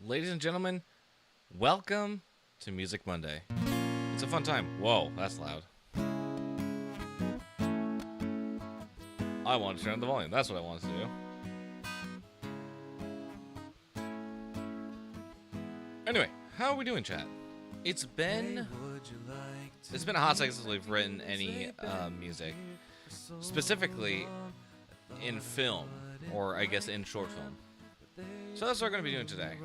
Ladies and gentlemen, welcome to Music Monday. It's a fun time. Whoa, that's loud. I want to turn up the volume. That's what I wanted to do. Anyway, how are we doing, chat? It's been a hot second since we've written any music, specifically in film, or I guess in short film. So that's what we're going to be doing today.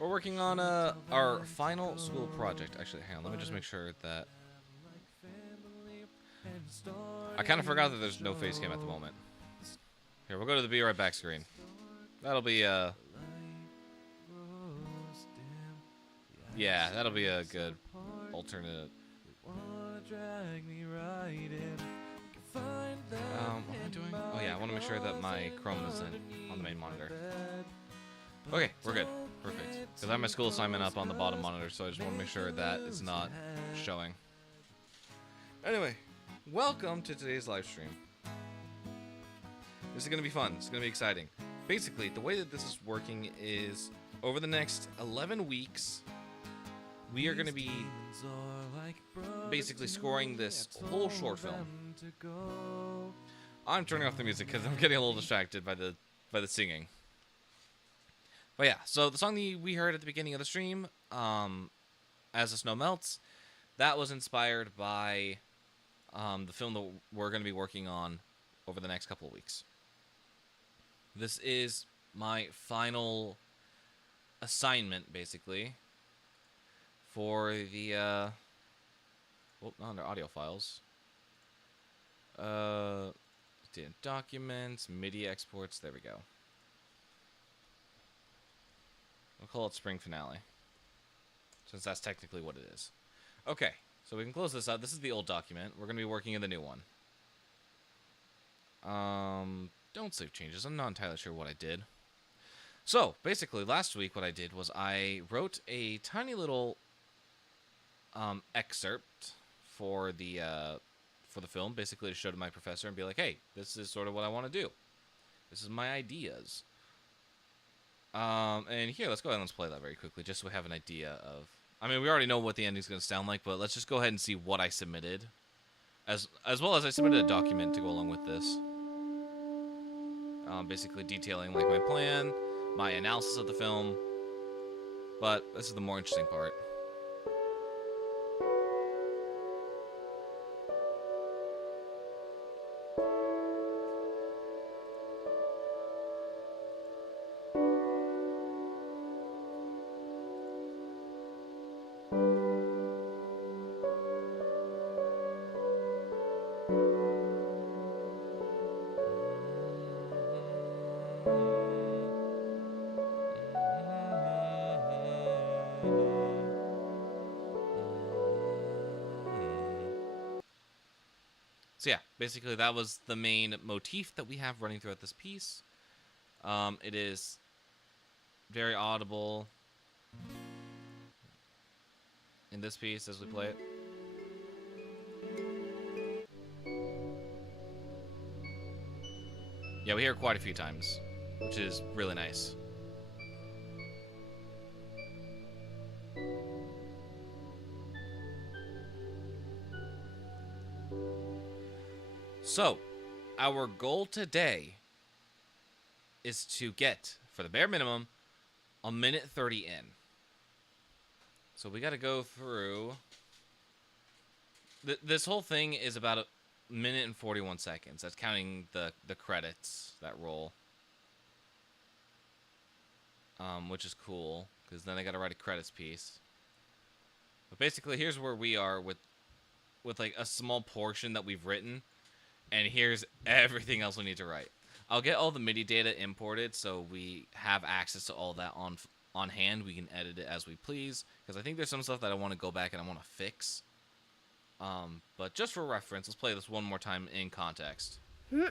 We're working on our final school project. Actually, hang on, let me just make sure that... I kind of forgot that there's no face cam at the moment. Here, we'll go to the Be Right Back screen. That'll be, yeah, that'll be a good alternate. What am I doing? Oh yeah, I want to make sure that my Chrome isn't on the main monitor. Okay, we're good. Perfect. Because I have my school assignment up on the bottom monitor, so I just want to make sure that it's not showing. Anyway, welcome to today's live stream. This is going to be fun. It's going to be exciting. Basically, the way that this is working is over the next 11 weeks, we are going to be basically scoring this whole short film. I'm turning off the music because I'm getting a little distracted by the singing. But yeah, so the song that we heard at the beginning of the stream, As the Snow Melts, that was inspired by the film that we're going to be working on over the next couple of weeks. This is my final assignment, basically, for the, well, not under audio files. Documents, MIDI exports, there we go. We'll call it Spring Finale, since that's technically what it is. Okay, so we can close this out. This is the old document. We're going to be working in the new one. Don't save changes. I'm not entirely sure what I did. So, basically, last week what I did was I wrote a tiny little excerpt for the film, basically to show to my professor and be like, hey, this is sort of what I want to do. This is my ideas. And here, let's go ahead and let's play that very quickly, just so we have an idea of... I mean, we already know what the ending's going to sound like, but let's just go ahead and see what I submitted. As well as I submitted a document to go along with this. Basically detailing, like, my plan, my analysis of the film. But this is the more interesting part. So yeah, basically that was the main motif that we have running throughout this piece. It is very audible in this piece as we play it. Yeah, we hear it quite a few times, which is really nice. So, our goal today is to get, for the bare minimum, a minute 30 in. So we got to go through... This whole thing is about a minute and 41 seconds. That's counting the credits that roll. Which is cool, because then I got to write a credits piece. But basically, here's where we are with like a small portion that we've written. And here's everything else we need to write. I'll get all the MIDI data imported so we have access to all that on hand. We can edit it as we please, because I think there's some stuff that I want to go back and I want to fix. But just for reference, let's play this one more time in context. So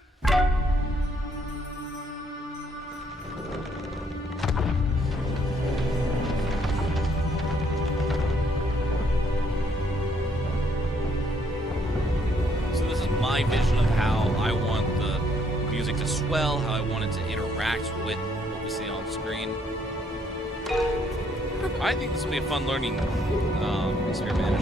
this is my vision of how I want the music to swell, how I want it to interact with what we see on screen. I think this will be a fun learning experiment.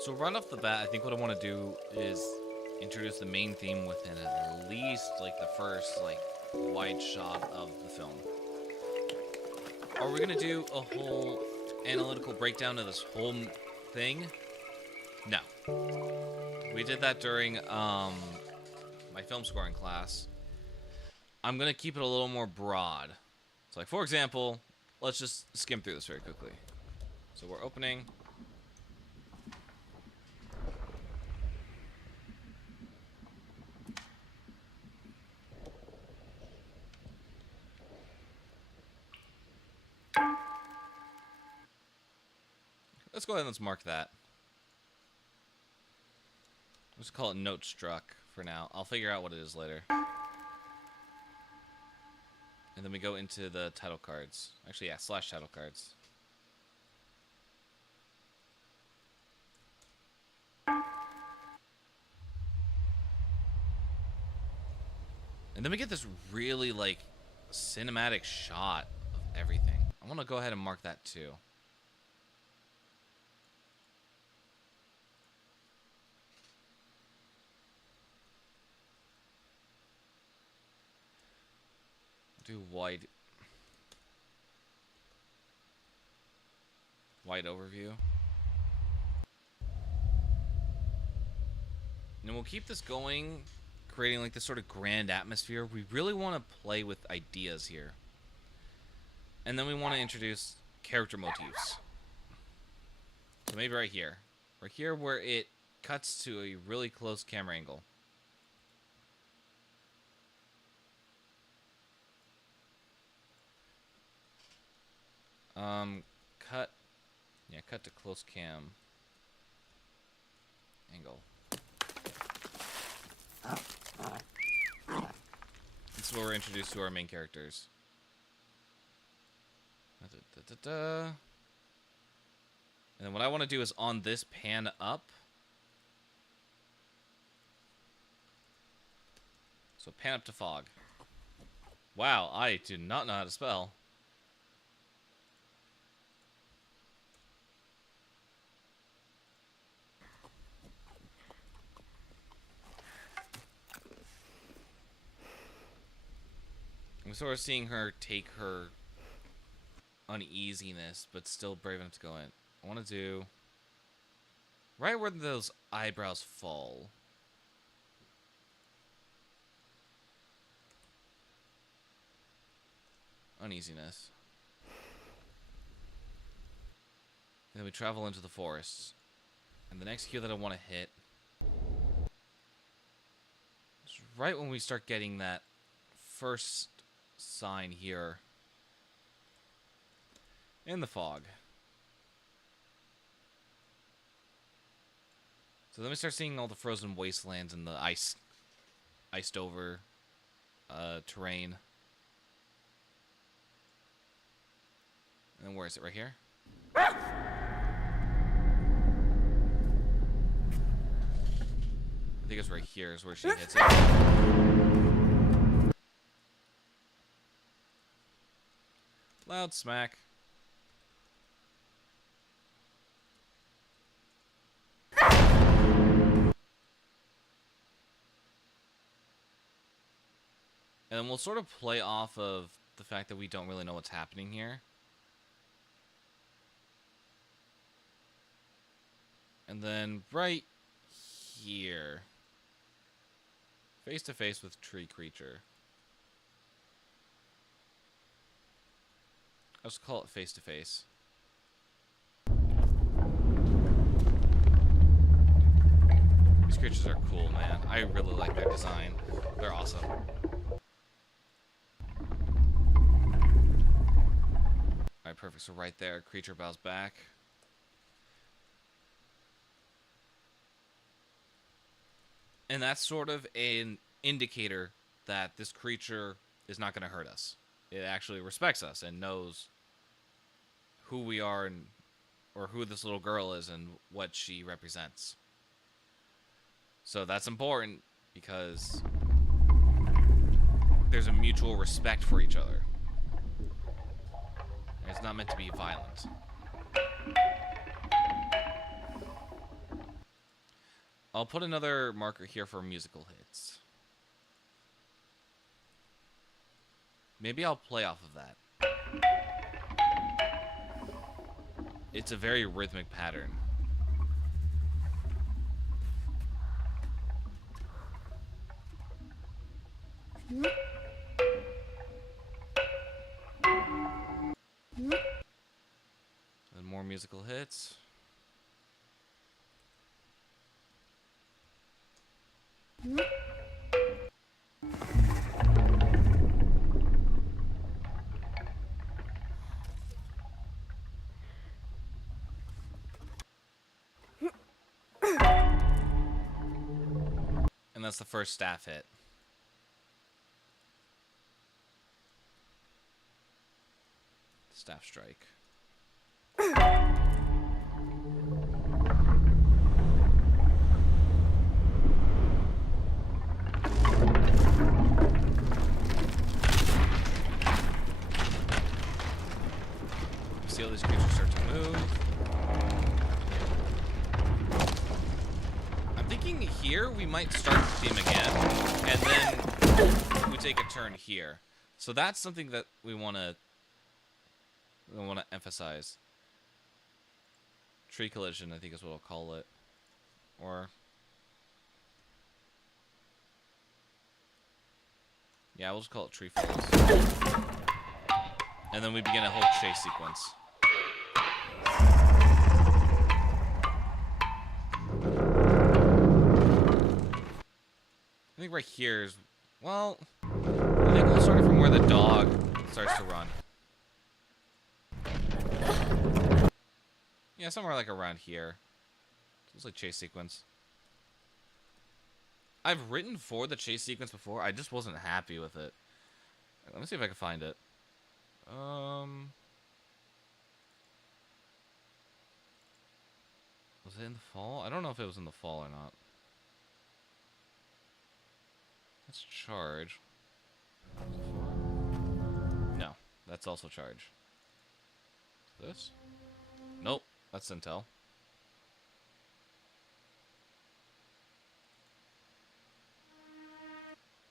So right off the bat, I think what I want to do is introduce the main theme within at least like the first like wide shot of the film. Are we gonna do a whole analytical breakdown of this whole thing? No. We did that during my film scoring class. I'm gonna keep it a little more broad. So like for example, let's just skim through this very quickly. So we're opening. Let's go ahead and let's mark that. Let's call it note struck for now. I'll figure out what it is later. And then we go into the title cards. Actually, yeah, slash title cards. And then we get this really, like, cinematic shot of everything. I want to go ahead and mark that too. Do wide overview. And we'll keep this going, creating like this sort of grand atmosphere. We really want to play with ideas here. And then we want to introduce character motifs. So maybe right here. Right here where it cuts to a really close camera angle. Cut to close cam angle. This is where we're introduced to our main characters. And then what I want to do is on this pan up. So pan up to fog. Wow, I do not know how to spell. I'm sort of seeing her take her uneasiness, but still brave enough to go in. I want to do right where those eyebrows fall. Uneasiness. And then we travel into the forest. And the next cue that I want to hit is right when we start getting that first sign here in the fog. So then we start seeing all the frozen wastelands and the iced over terrain. And then where is it? Right here? I think it's right here is where she hits it. Loud smack. And then we'll sort of play off of the fact that we don't really know what's happening here. And then right here, face to face with tree creature. I'll just call it face to face. These creatures are cool, man. I really like their design. They're awesome. Alright, perfect. So right there, creature bows back. And that's sort of an indicator that this creature is not going to hurt us. It actually respects us and knows who we are and or who this little girl is and what she represents. So that's important because there's a mutual respect for each other. And it's not meant to be violent. I'll put another marker here for musical hits. Maybe I'll play off of that. It's a very rhythmic pattern. And more musical hits. And that's the first staff hit. Staff strike. See all these creatures start to move. I'm thinking here we might start the theme again, and then we take a turn here. So that's something that we want to emphasize. Tree collision, I think is what I'll call it. Or yeah, we'll just call it tree falls. And then we begin a whole chase sequence. I think right here is, well, I think we'll start it from where the dog starts to run. Yeah, somewhere like around here. It's like chase sequence. I've written for the chase sequence before. I just wasn't happy with it. Let me see if I can find it. Was it in the fall? I don't know if it was in the fall or not. Let's charge. No, that's also charge. This? Nope, that's Intel.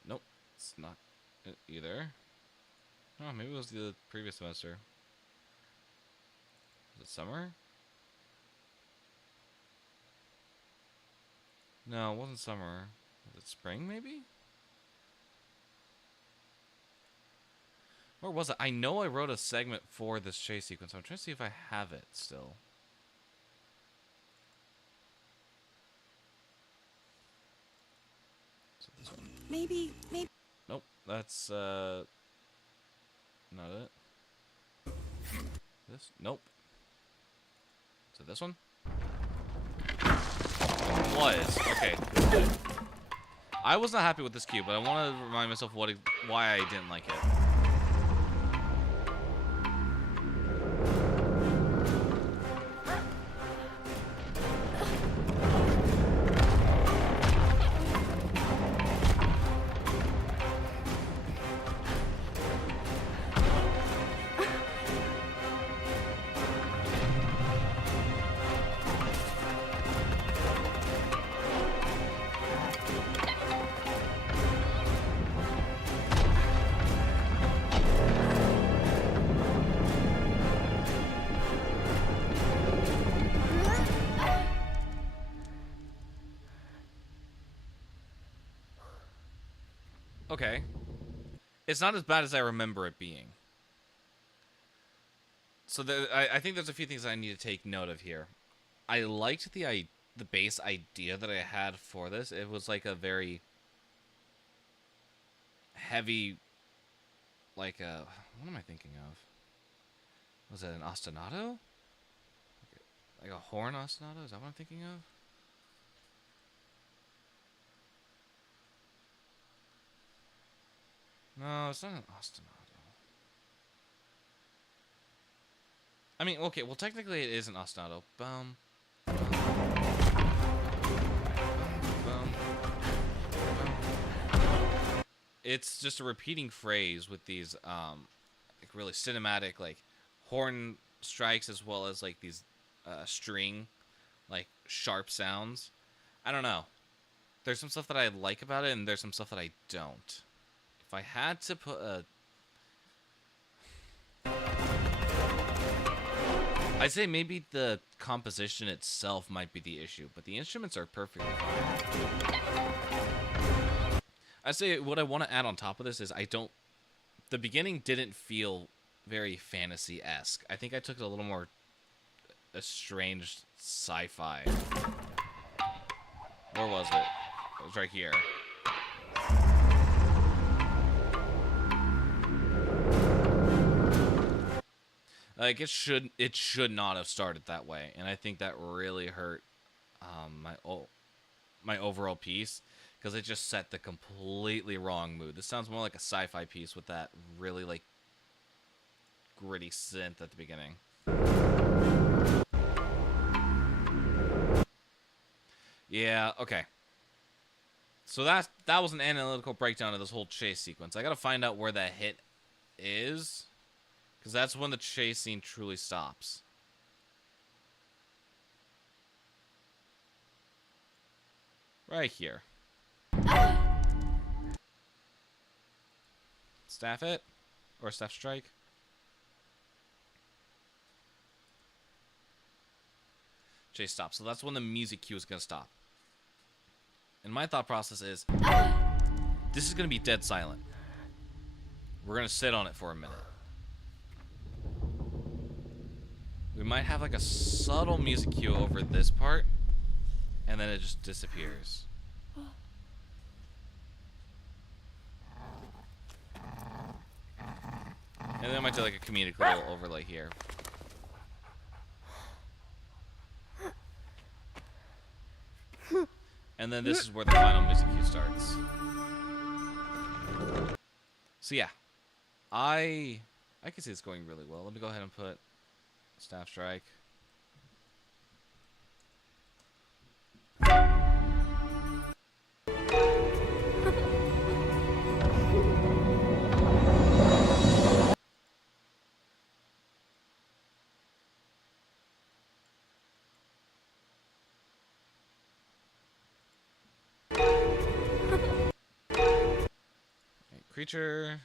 Nope, it's not it either. Oh, maybe it was the previous semester. Was it summer? No, it wasn't summer. Was it spring, maybe? Or was it? I know I wrote a segment for this chase sequence. I'm trying to see if I have it still. So this one. Maybe. Nope, that's not it. This? Nope. So this one? It was. Okay. I was not happy with this cube, but I want to remind myself why I didn't like it. Okay. It's not as bad as I remember it being. So I think there's a few things I need to take note of here. I liked the base idea that I had for this. It was like a very heavy, like a, what am I thinking of? Was it an ostinato? Like a horn ostinato? Is that what I'm thinking of? No, it's not an ostinato. I mean, okay, well, technically it is an ostinato. Bum. Bum. Bum. Bum. It's just a repeating phrase with these, like really cinematic, like, horn strikes as well as, like, these, string, like, sharp sounds. I don't know. There's some stuff that I like about it, and there's some stuff that I don't. If I had to put a... I'd say maybe the composition itself might be the issue, but the instruments are perfectly fine. I'd say what I want to add on top of this is the beginning didn't feel very fantasy-esque. I think I took it a little more estranged sci-fi. Where was it? It was right here. Like it should not have started that way, and I think that really hurt my overall piece because it just set the completely wrong mood. This sounds more like a sci-fi piece with that really like gritty synth at the beginning. Yeah, okay. So that was an analytical breakdown of this whole chase sequence. I gotta find out where that hit is. Because that's when the chase scene truly stops. Right here. Staff it? Or staff strike? Chase stops. So that's when the music cue is going to stop. And my thought process is, this is going to be dead silent. We're going to sit on it for a minute. We might have like a subtle music cue over this part, and then it just disappears. And then I might do like a comedic little overlay here. And then this is where the final music cue starts. So yeah, I can see it's going really well. Let me go ahead and put staff strike. Creature.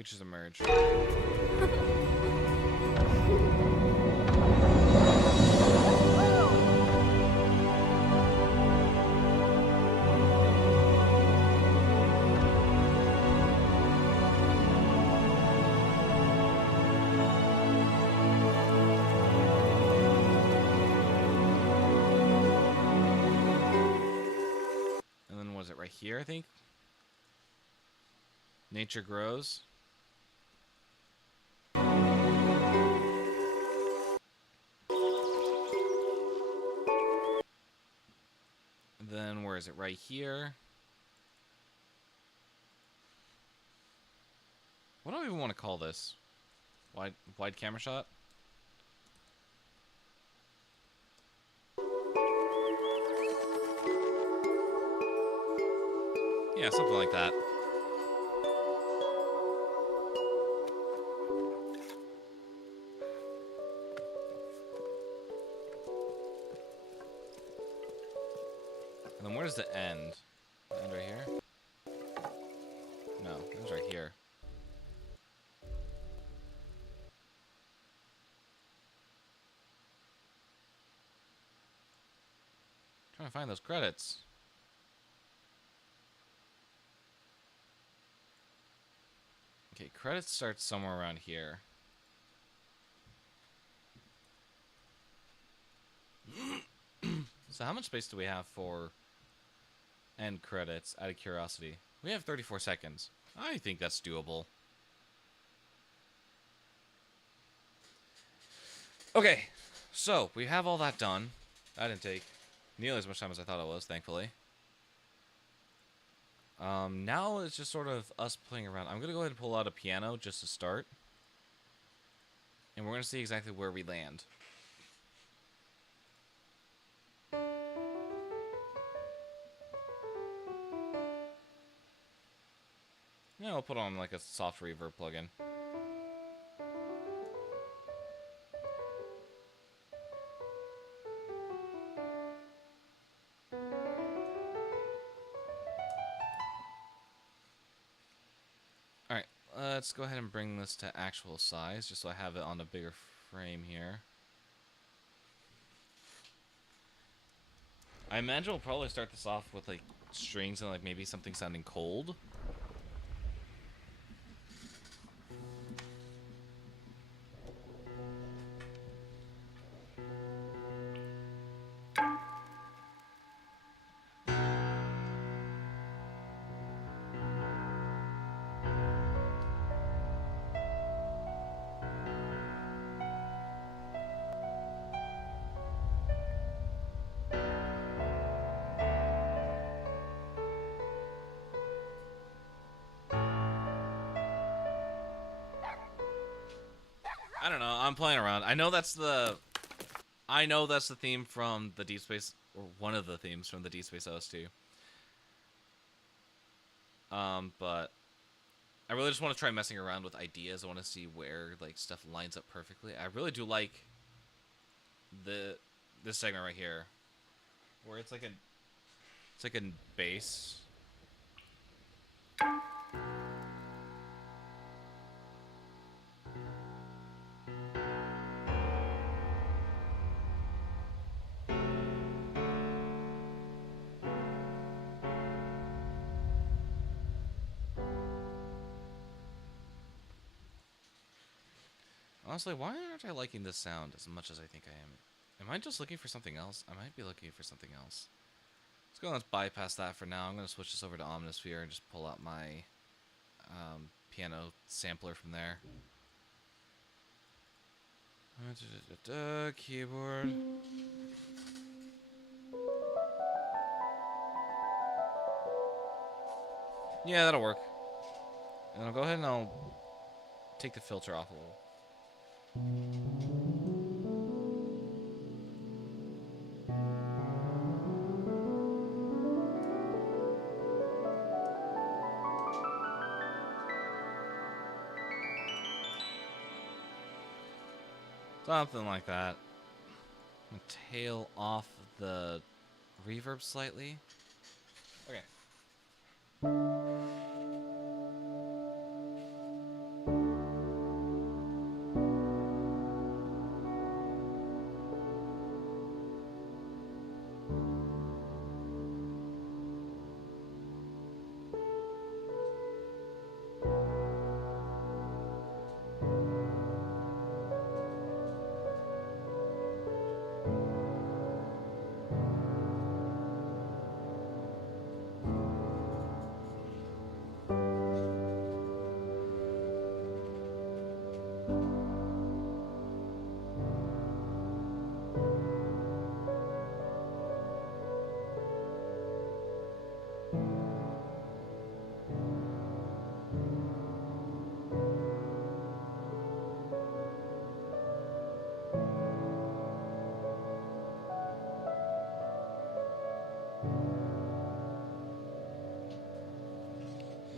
Creatures emerge. And then was it right here, I think? Nature grows. And then where is it? Right here. What do I even want to call this? Wide camera shot? Yeah, something like that. And then where's the end? The end right here? No, it was right here. Trying to find those credits. Okay, credits start somewhere around here. So how much space do we have for end credits, out of curiosity? We have 34 seconds. I think that's doable. Okay, so we have all that done. That didn't take nearly as much time as I thought it was, thankfully. Now it's just sort of us playing around. I'm going to go ahead and pull out a piano just to start. And we're going to see exactly where we land. Yeah, I'll put on like a soft reverb plugin. Alright, let's go ahead and bring this to actual size, just so I have it on a bigger frame here. I imagine we'll probably start this off with like strings and like maybe something sounding cold. I don't know. I'm playing around. I know that's the theme from the Deep Space, or one of the themes from the Deep Space OST. But I really just want to try messing around with ideas. I want to see where like stuff lines up perfectly. I really do like this segment right here, where it's like a bass. Honestly, why aren't I liking this sound as much as I think I am? Am I just looking for something else? I might be looking for something else. Let's go. Let's bypass that for now. I'm going to switch this over to Omnisphere and just pull out my piano sampler from there. Keyboard. Yeah, that'll work. And I'll go ahead and I'll take the filter off a little. Something like that. I'm gonna tail off the reverb slightly. Okay.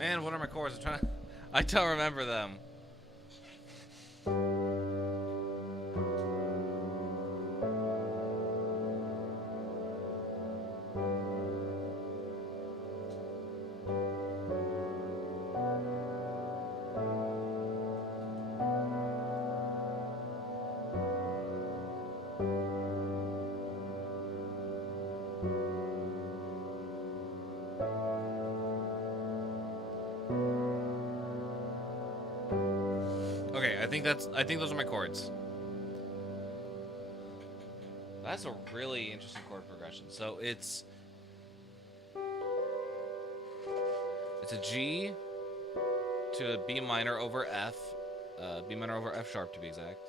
Man, what are my chords? I'm trying to... I don't remember them. Okay, I think those are my chords. That's a really interesting chord progression. So it's a G to a B minor over F, B minor over F sharp to be exact,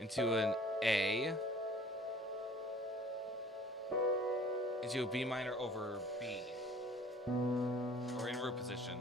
into an A, into a B minor over B, or in root position.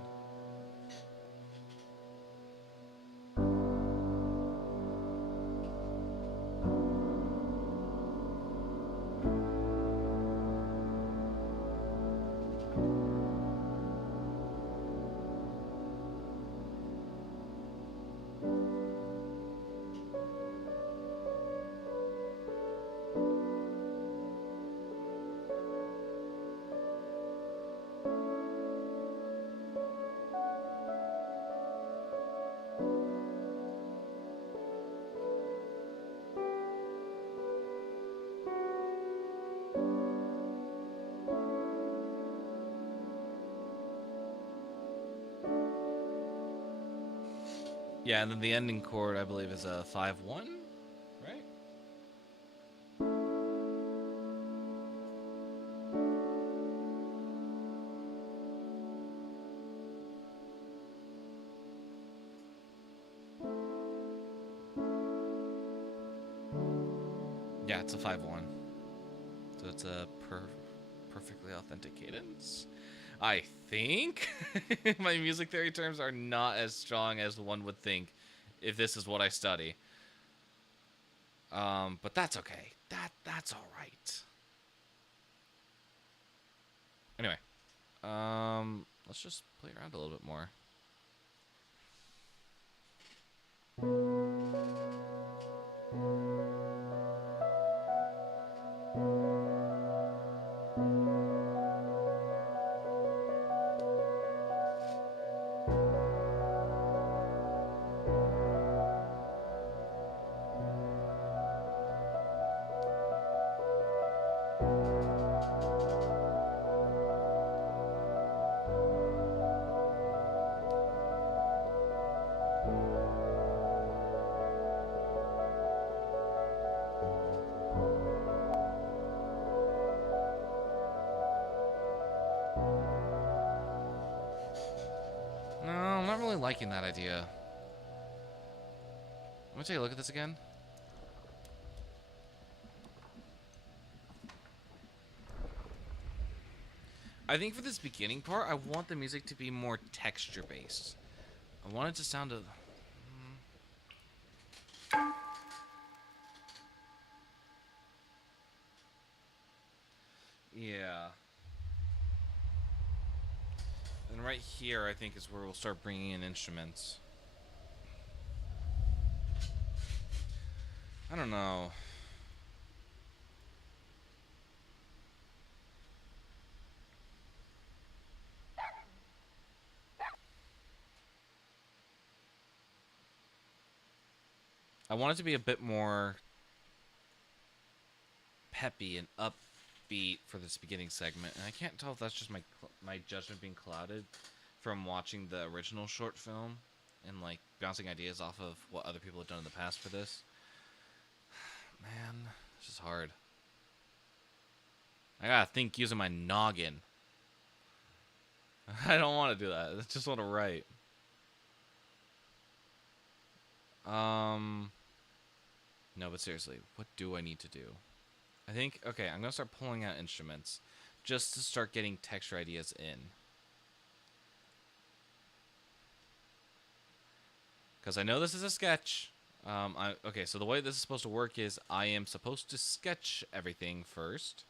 Yeah, and then the ending chord, I believe, is a 5-1, right? Yeah, it's a 5-1. So it's a perfectly authentic cadence. I think my music theory terms are not as strong as one would think if this is what I study. But that's okay. That's all right. Anyway, let's just play around a little bit more. No, I'm not really liking that idea. Let me take a look at this again. I think for this beginning part, I want the music to be more texture-based. I want it to sound a... Yeah. And right here, I think, is where we'll start bringing in instruments. I don't know. I want it to be a bit more peppy and upbeat for this beginning segment, and I can't tell if that's just my judgment being clouded from watching the original short film and like bouncing ideas off of what other people have done in the past for this. Man, it's just hard. I gotta think using my noggin. I don't want to do that. I just want to write. No, but seriously, what do I need to do? I think, okay, I'm going to start pulling out instruments just to start getting texture ideas in. Because I know this is a sketch. Okay, so the way this is supposed to work is I am supposed to sketch everything first,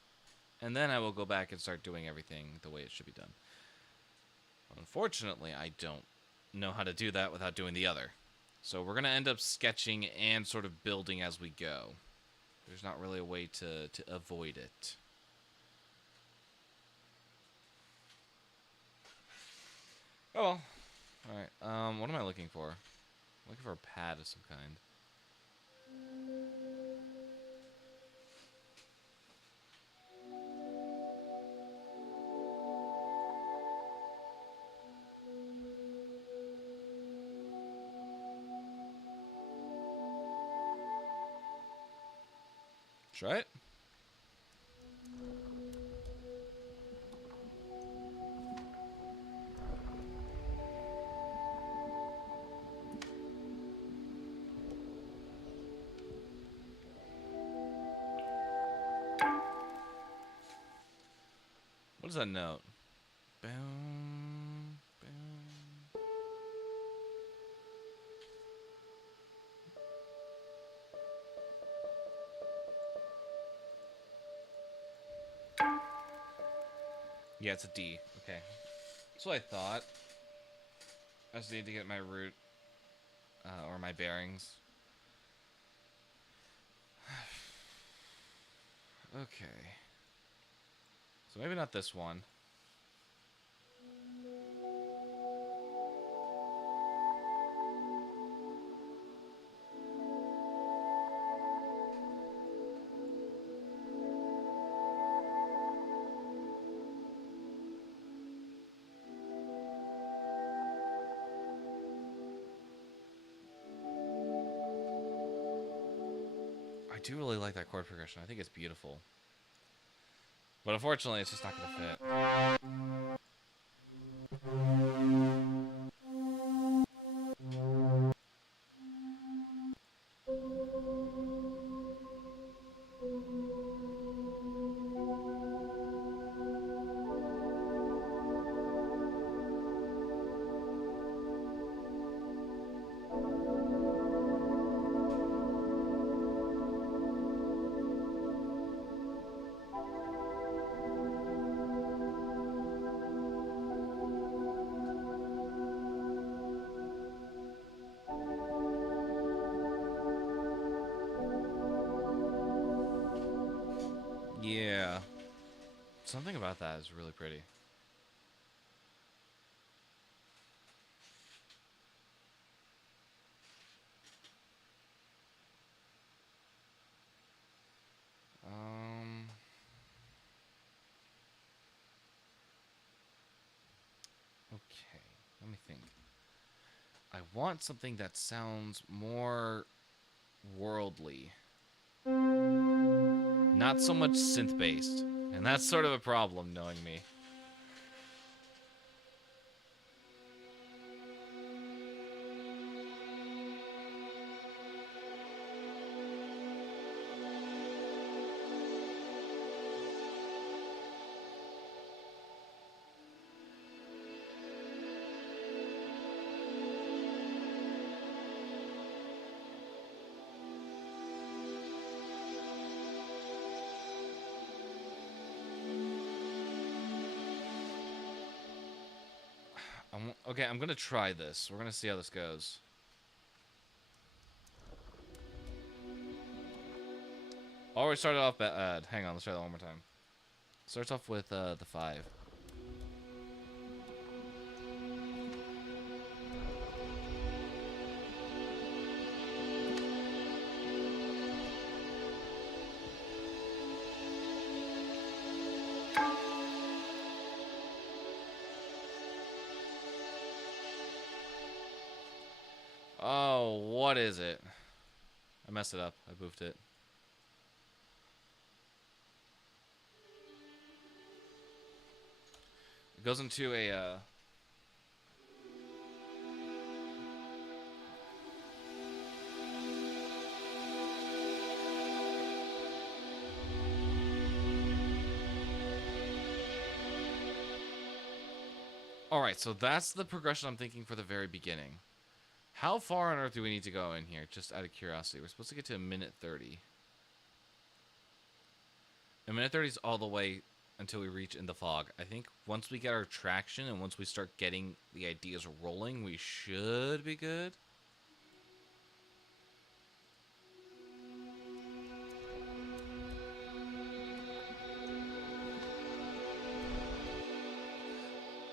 and then I will go back and start doing everything the way it should be done. Unfortunately, I don't know how to do that without doing the other. So we're going to end up sketching and sort of building as we go. There's not really a way to avoid it. Oh well. Alright, what am I looking for? I'm looking for a pad of some kind. Try it. What is that note? Boom, boom. Yeah, it's a D. Okay. That's what I thought. I just need to get my root, or my bearings. Okay. So maybe not this one. I do really like that chord progression. I think it's beautiful. But unfortunately, it's just not going to fit. Yeah. Something about that is really pretty. Okay, let me think. I want something that sounds more worldly. Not so much synth-based. And that's sort of a problem, knowing me. Okay, I'm gonna try this. We're gonna see how this goes. Already started off bad. Hang on, let's try that one more time. Starts off with the 5. Oh, what is it? I messed it up. I boofed it. It goes into a Alright, so that's the progression I'm thinking for the very beginning. How far on earth do we need to go in here? Just out of curiosity. We're supposed to get to a minute 30. A minute 30 is all the way until we reach In the Fog. I think once we get our traction and once we start getting the ideas rolling, we should be good.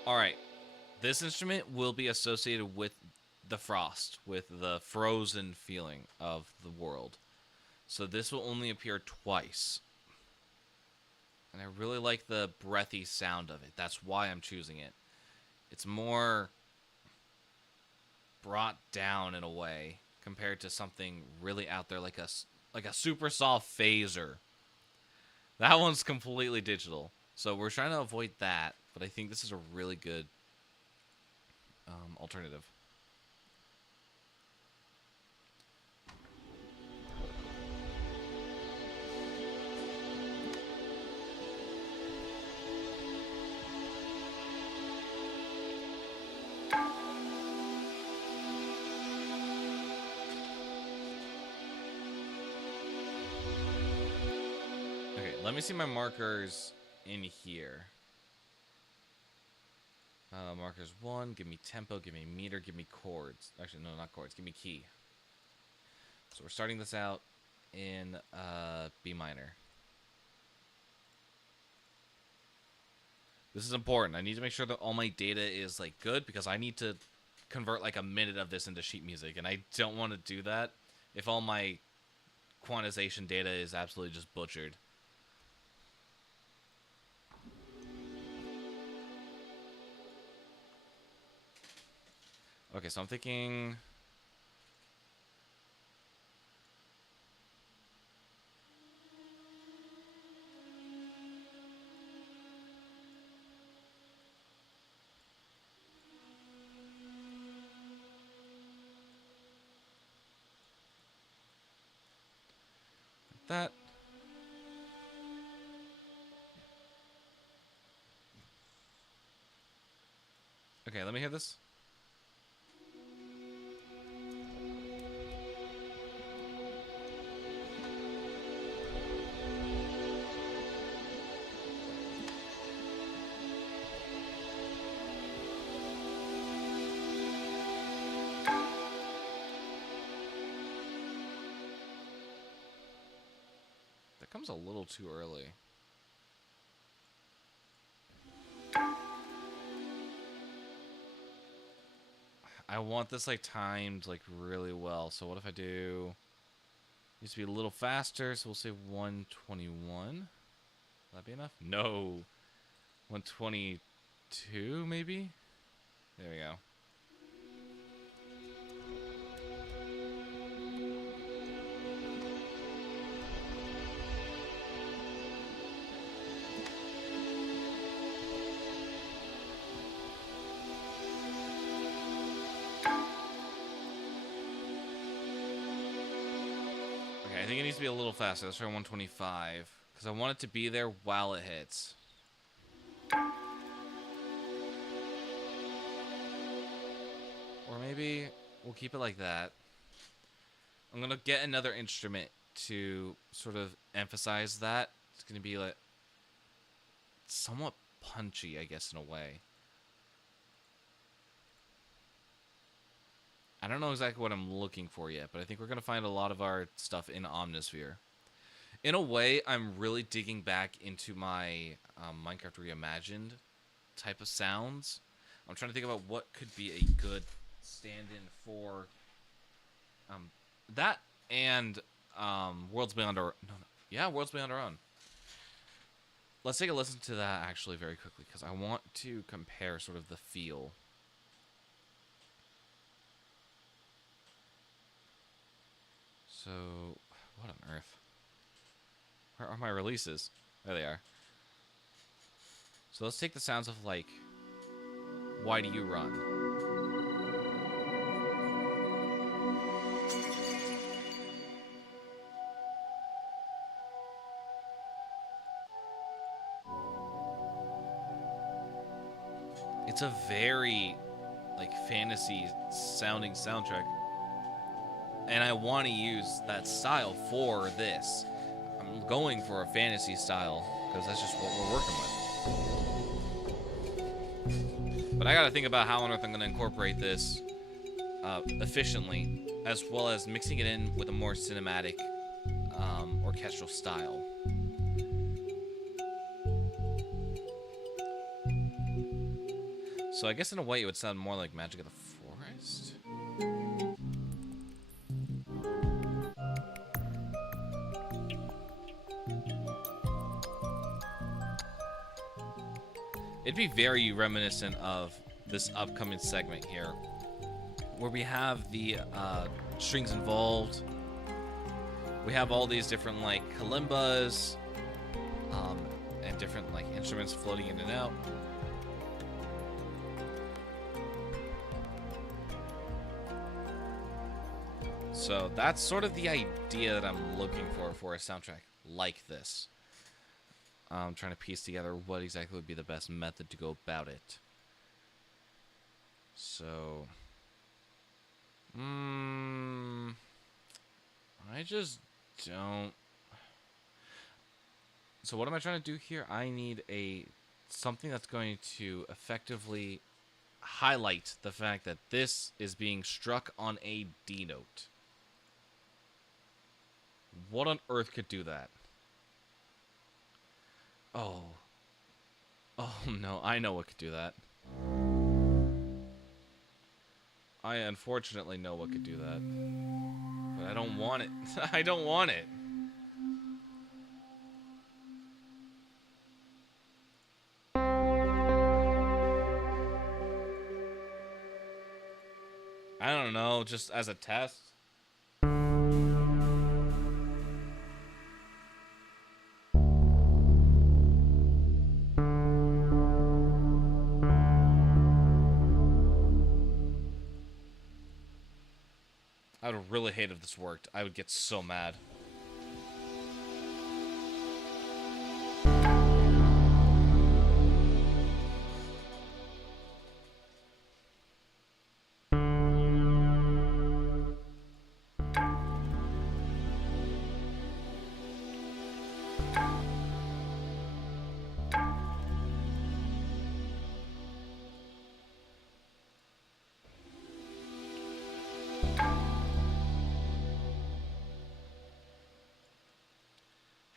Alright, this instrument will be associated with the frost, with the frozen feeling of the world. So this will only appear twice. And I really like the breathy sound of it. That's why I'm choosing it. It's more brought down in a way compared to something really out there like a super soft phaser. That one's completely digital. So we're trying to avoid that, but I think this is a really good alternative. Okay, let me see my markers in here. Markers 1, give me tempo, give me meter, give me chords. Actually, no, not chords, give me key. So we're starting this out in B minor. This is important. I need to make sure that all my data is like good because I need to convert like a minute of this into sheet music, and I don't want to do that if all my quantization data is absolutely just butchered. Okay, so I'm thinking... that. Okay, let me hear this. That comes a little too early. I want this like timed like really well. So what if I do... Needs to be a little faster, so we'll say 121. Will that be enough? No. 122 maybe? There we go. I think it needs to be a little faster. Let's try 125. Because I want it to be there while it hits. Or maybe we'll keep it like that. I'm going to get another instrument to sort of emphasize that. It's going to be like somewhat punchy, I guess, in a way. I don't know exactly what I'm looking for yet, but I think we're going to find a lot of our stuff in Omnisphere. In a way, I'm really digging back into my Minecraft Reimagined type of sounds. I'm trying to think about what could be a good stand-in for that and Worlds Beyond Our... Yeah, Worlds Beyond Our Own. Let's take a listen to that actually very quickly, because I want to compare sort of the feel. So, what on earth? Where are my releases? There they are. So let's take the sounds of, like, Why Do You Run? It's a very, like, fantasy-sounding soundtrack. And I want to use that style for this. I'm going for a fantasy style because that's just what we're working with. But I gotta think about how on earth I'm gonna incorporate this efficiently, as well as mixing it in with a more cinematic orchestral style. So I guess in a way it would sound more like Magic of the Forest. It'd be very reminiscent of this upcoming segment here, where we have the strings involved. We have all these different like kalimbas and different like instruments floating in and out. So that's sort of the idea that I'm looking for a soundtrack like this. I'm trying to piece together what exactly would be the best method to go about it. So, I just don't. So what am I trying to do here? I need something that's going to effectively highlight the fact that this is being struck on a D note. What on earth could do that? Oh no, I know what could do that. I unfortunately know what could do that. But I don't want it. I don't want it. I don't know, just as a test. I would really hate if this worked. I would get so mad.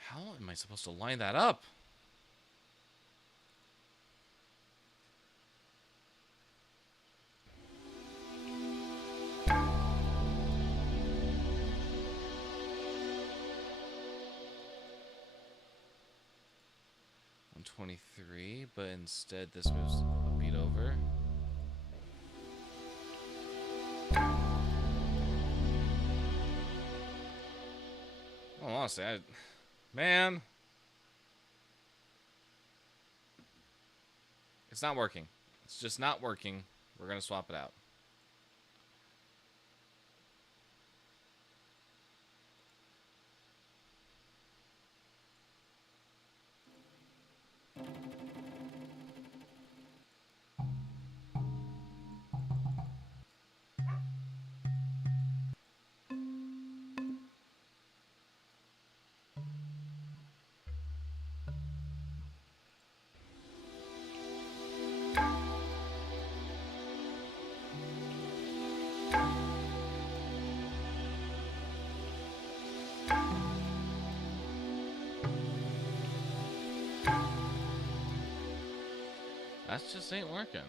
How am I supposed to line that up? .123, but instead this moves a beat over. Oh, honestly, man, it's not working. It's just not working. We're gonna swap it out. That just ain't working.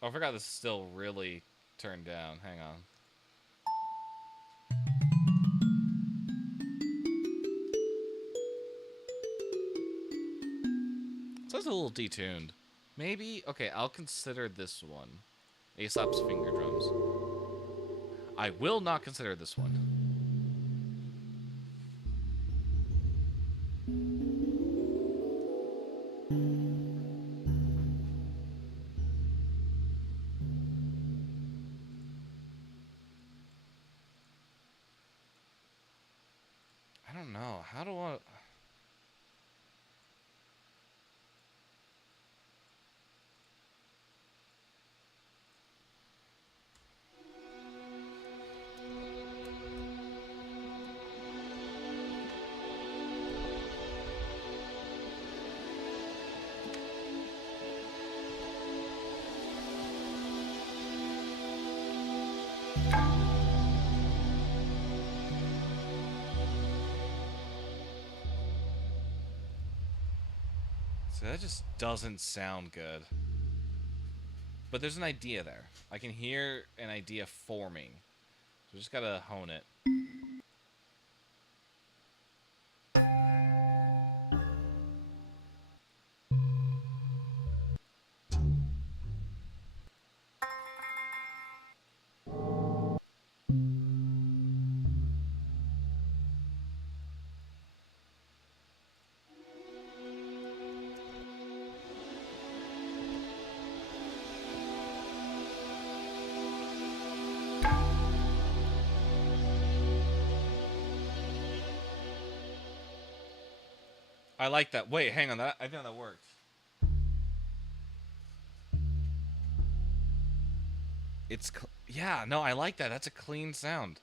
Oh, I forgot this is still really turned down. Hang on. So it's a little detuned. Maybe, okay, I'll consider this one. Aesop's Finger Drums. I will not consider this one. I don't know. How do I... That just doesn't sound good. But there's an idea there. I can hear an idea forming. So just gotta hone it. I like that. Wait, hang on. I think that worked. Yeah, no, I like that. That's a clean sound.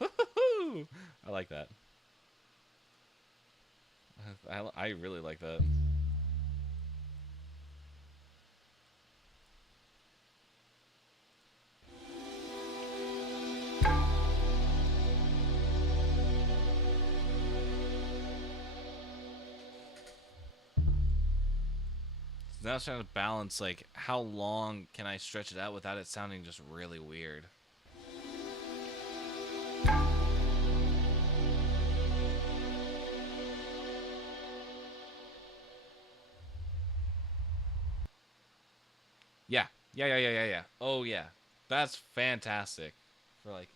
I like that. I really like that. Now I was trying to balance, like, how long can I stretch it out without it sounding just really weird. Yeah. Yeah. Oh, yeah. That's fantastic. For, like,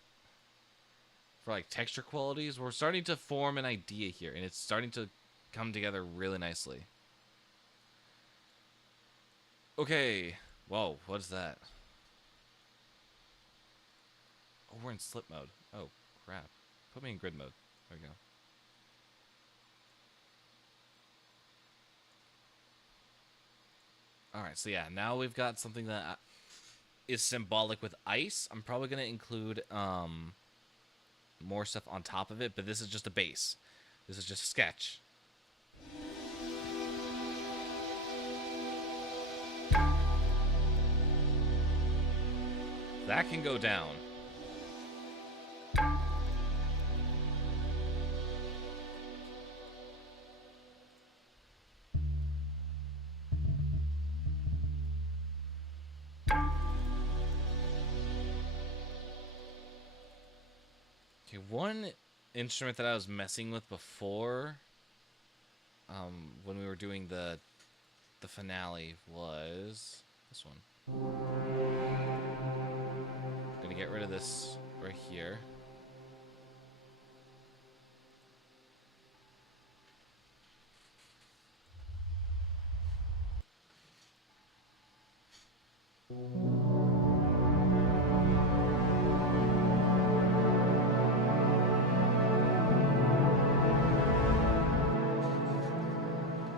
texture qualities, we're starting to form an idea here, and it's starting to come together really nicely. Okay. Whoa, what is that? Oh, we're in slip mode. Oh, crap. Put me in grid mode. There we go. Alright, so yeah, now we've got something that is symbolic with ice. I'm probably going to include more stuff on top of it, but this is just a base. This is just a sketch. That can go down. Okay, one instrument that I was messing with before, when we were doing the finale, was this one. Gonna get rid of this right here.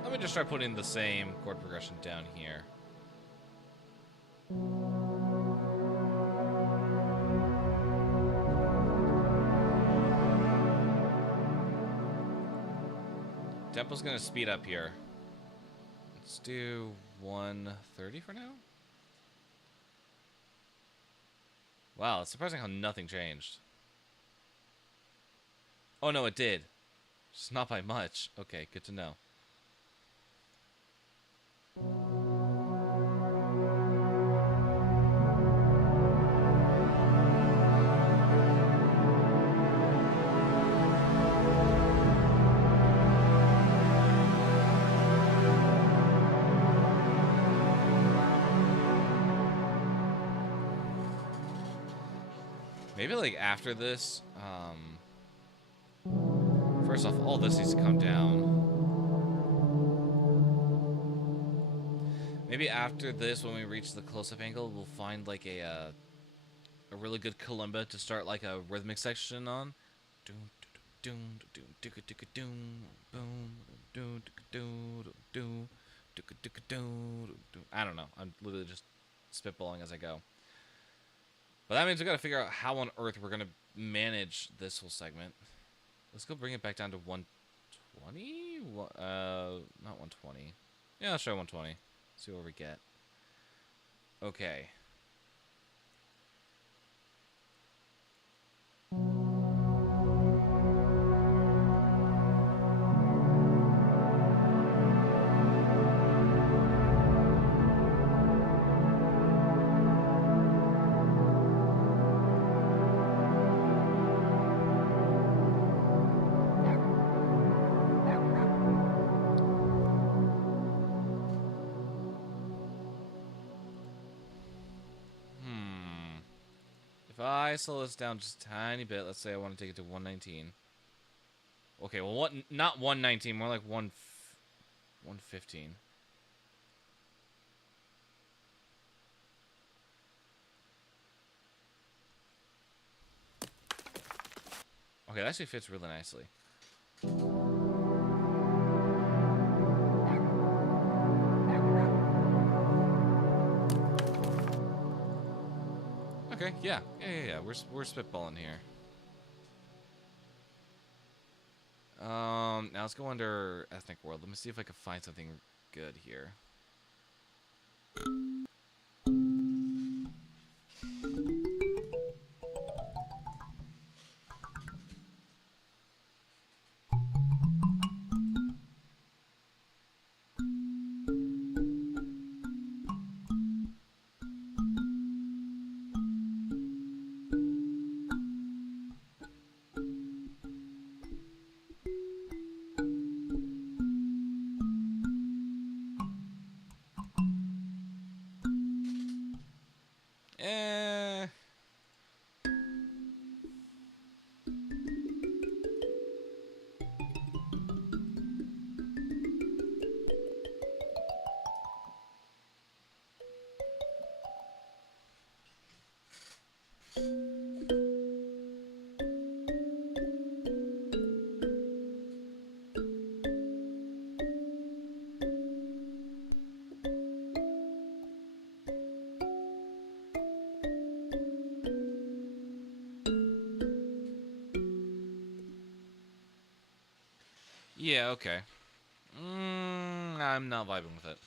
Let me just try putting the same chord progression down here. Tempo's gonna speed up here. Let's do 130 for now. Wow, it's surprising how nothing changed. Oh no, it did. Just not by much. Okay, good to know. Maybe like after this, first off, all this needs to come down. Maybe after this, when we reach the close-up angle, we'll find like a really good kalimba to start like a rhythmic section on. I don't know. I'm literally just spitballing as I go. But that means we gotta figure out how on earth we're gonna manage this whole segment. Let's go bring it back down to 120? Not 120. Yeah, let's try 120. See what we get. Okay. If I slow this down just a tiny bit, let's say I want to take it to 119. Okay, well, what? Not 119, more like 115. Okay, that actually fits really nicely. Okay, yeah. We're spitballing here. Now let's go under ethnic world. Let me see if I can find something good here. Eh. Yeah, okay. I'm not vibing with it.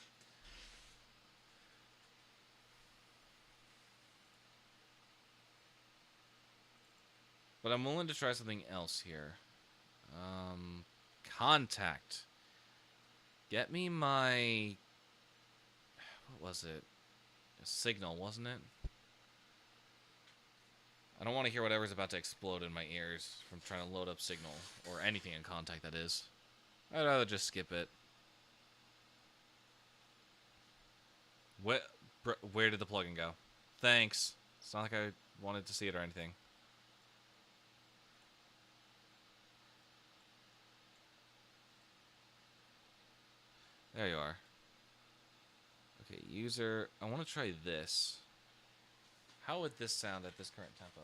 But I'm willing to try something else here. Contact. Get me my... What was it? A signal, wasn't it? I don't want to hear whatever's about to explode in my ears from trying to load up signal. Or anything in contact, that is. I'd rather just skip it. Where did the plugin go? Thanks. It's not like I wanted to see it or anything. There you are. Okay, user. I want to try this. How would this sound at this current tempo?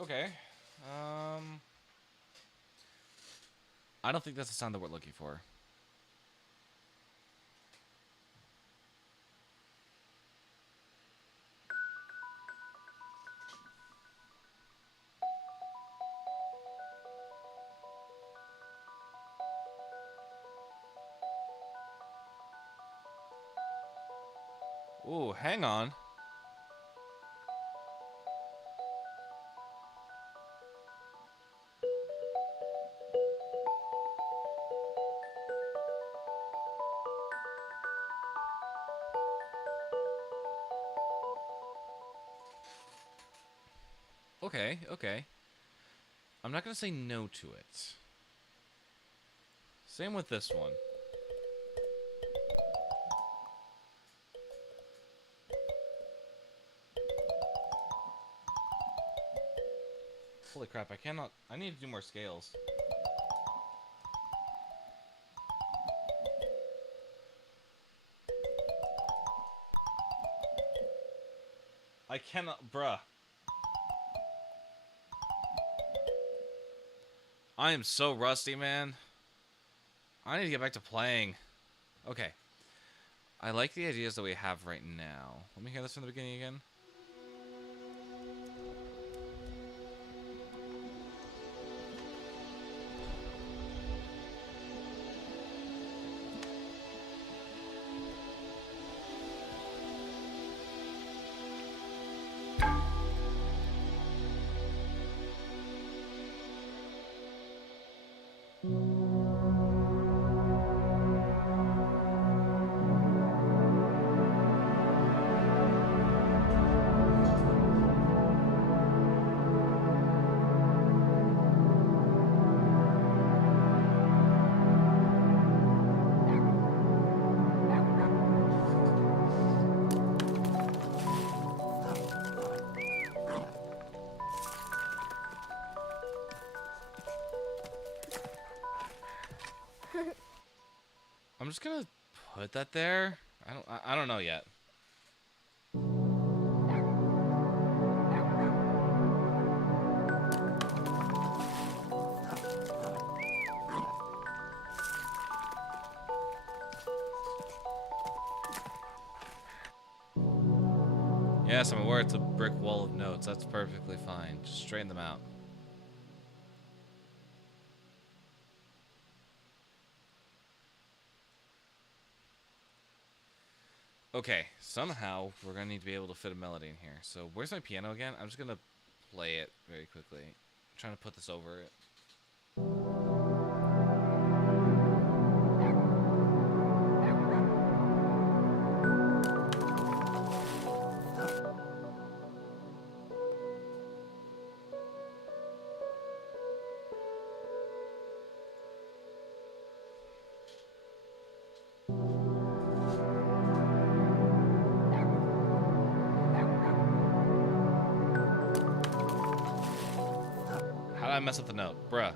Okay. I don't think that's the sound that we're looking for. Ooh, hang on. Okay, okay. I'm not going to say no to it. Same with this one. Holy crap, I cannot... I need to do more scales. I cannot... Bruh. I am so rusty, man. I need to get back to playing. Okay. I like the ideas that we have right now. Let me hear this from the beginning again. I'm just gonna put that there. I don't know yet. Yes, I'm aware it's a brick wall of notes. That's perfectly fine. Just straighten them out. Okay, somehow we're gonna need to be able to fit a melody in here. So where's my piano again? I'm just gonna play it very quickly. I'm trying to put this over it. How did I mess up the note? Bruh.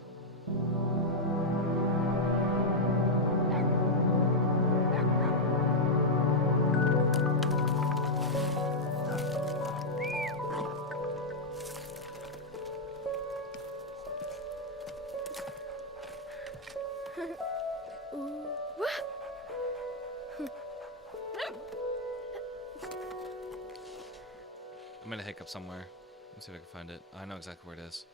I'm gonna hiccup somewhere. Let's see if I can find it. I know exactly where it is.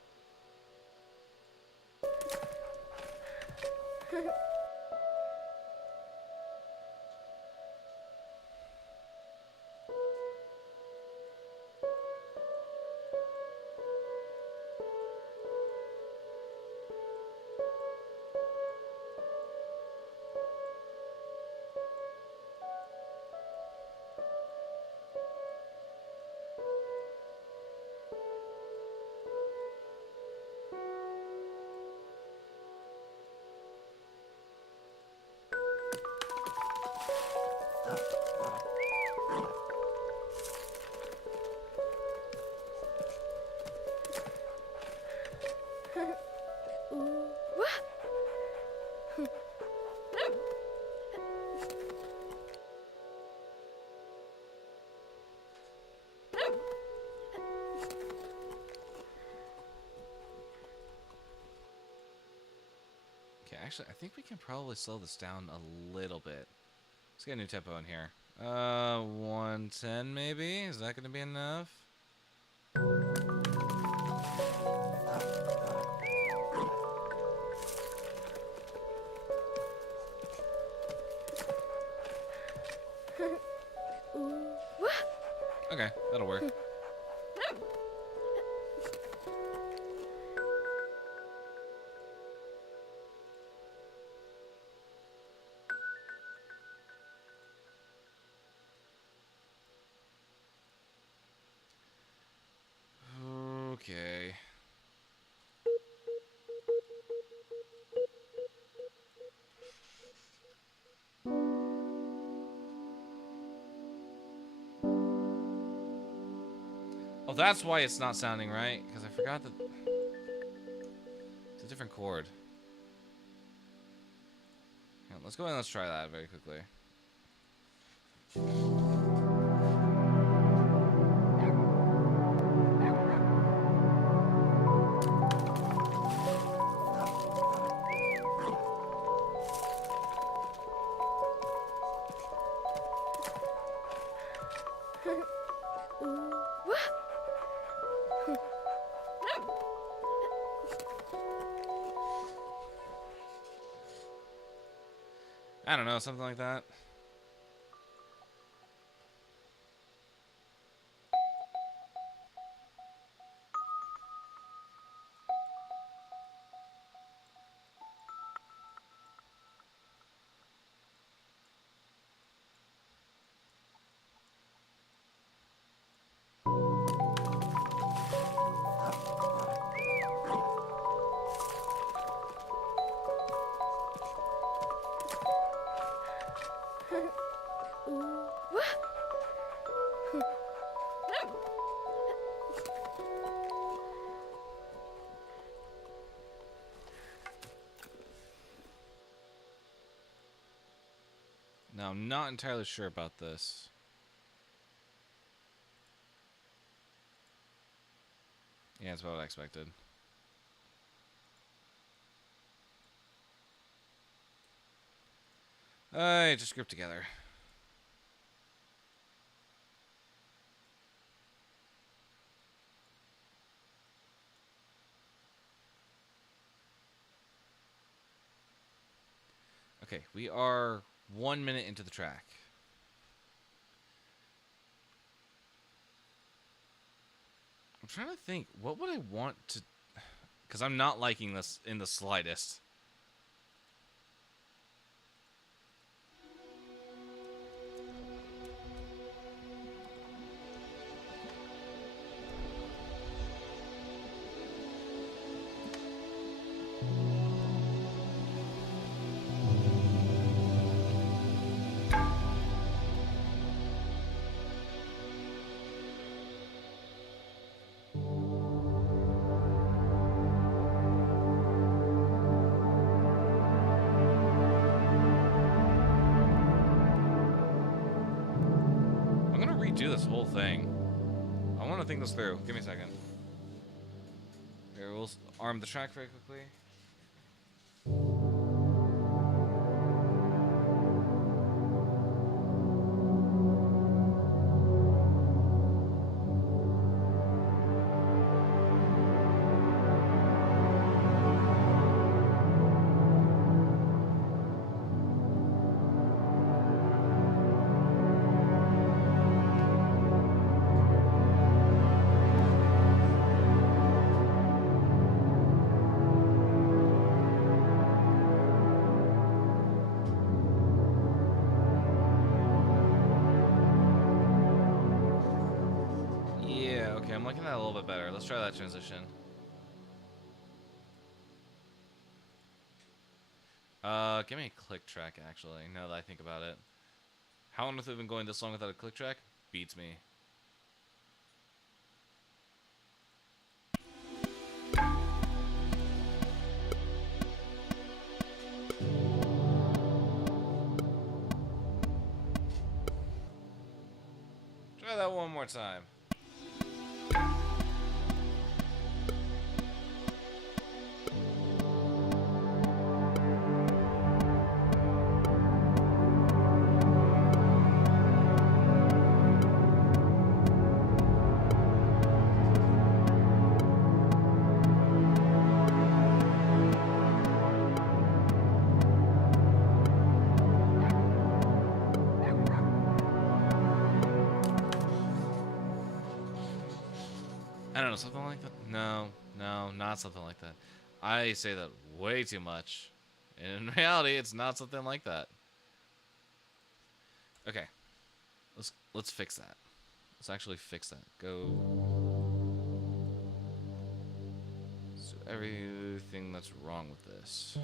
Okay, actually, I think we can probably slow this down a little bit. Let's get a new tempo in here. 110 maybe? Is that gonna be enough? Okay, that'll work. Okay. Oh, that's why it's not sounding right, because I forgot that it's a different chord. Yeah, let's go ahead and let's try that very quickly. I don't know, something like that. Now, I'm not entirely sure about this. Yeah, that's what I expected. Alright, just group together. Okay, we are 1 minute into the track. I'm trying to think, what would I want to... Because I'm not liking this in the slightest. Do this whole thing. I want to think this through. Give me a second. Here, we'll arm the track very quickly. I'm liking that a little bit better. Let's try that transition. Give me a click track, actually, now that I think about it. How long have we been going this long without a click track? Beats me. Try that one more time. I don't know, something like that? No, not something like that. I say that way too much. In reality, it's not something like that. Okay. Let's fix that. Let's actually fix that. Go. So everything that's wrong with this.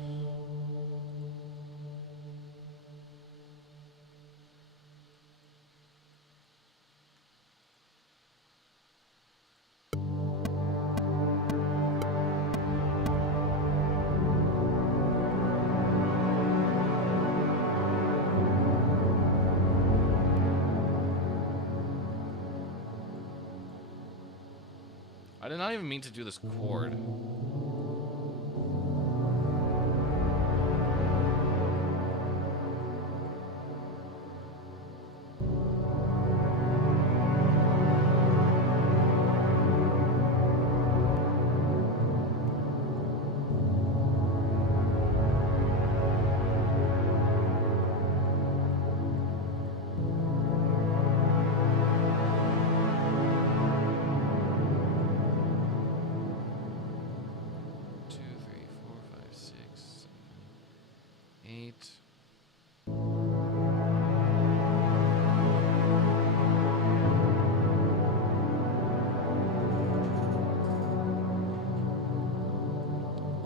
I did not even mean to do this chord.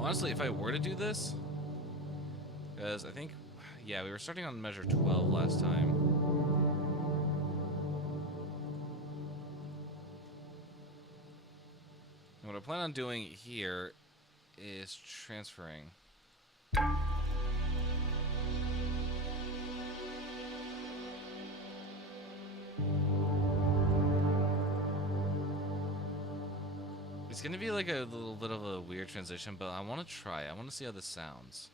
Honestly, if I were to do this, because I think, yeah, we were starting on measure 12 last time. And what I plan on doing here is transferring. It's gonna be like a little bit of a weird transition, but I want to try. I want to see how this sounds.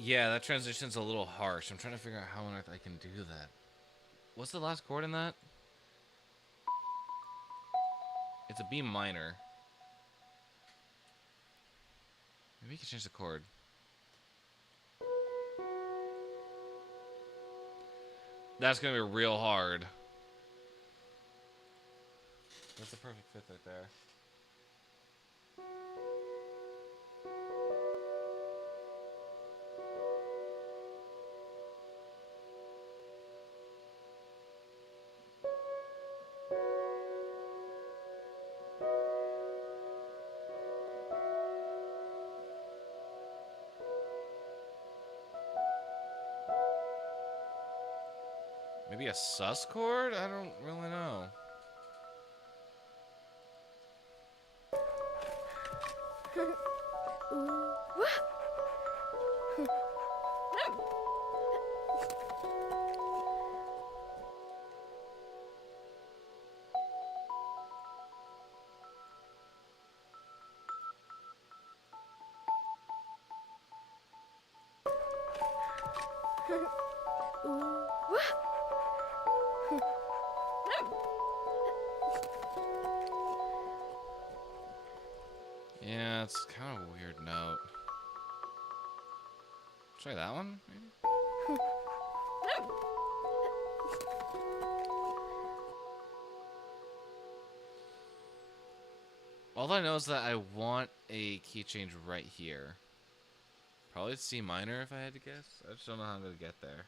Yeah, that transition's a little harsh. I'm trying to figure out how on earth I can do that. What's the last chord in that? It's a B minor. Maybe you can change the chord. That's gonna be real hard. That's the perfect fifth right there. Maybe a sus chord? I don't really know. Yeah, it's kind of a weird note. Try that one, maybe? All I know is that I want a key change right here. Probably C minor if I had to guess. I just don't know how I'm going to get there.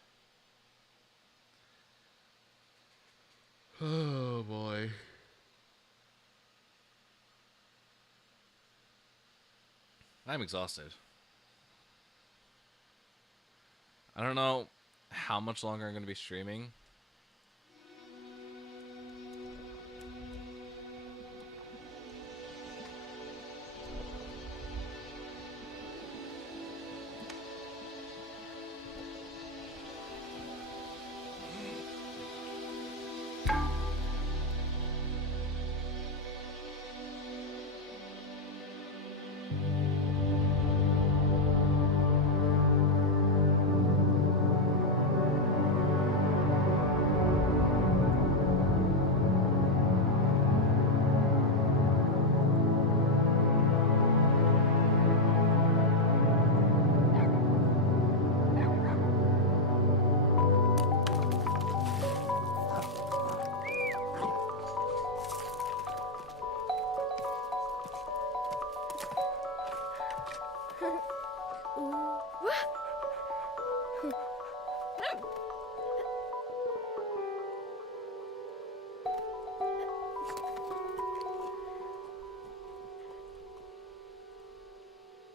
Oh boy. I'm exhausted. I don't know how much longer I'm going to be streaming.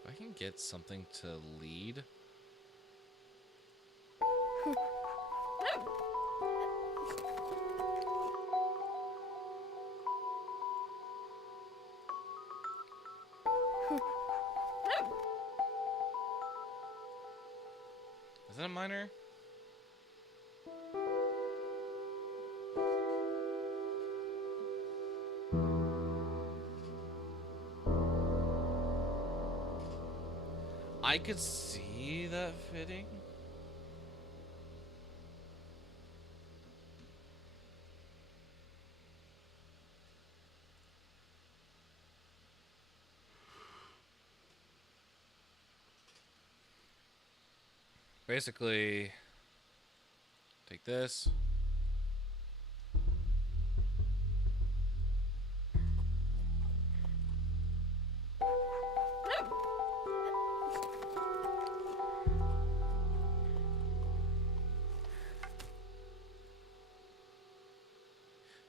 If I can get something to lead. Is that a minor? I could see that fitting. Basically, take this.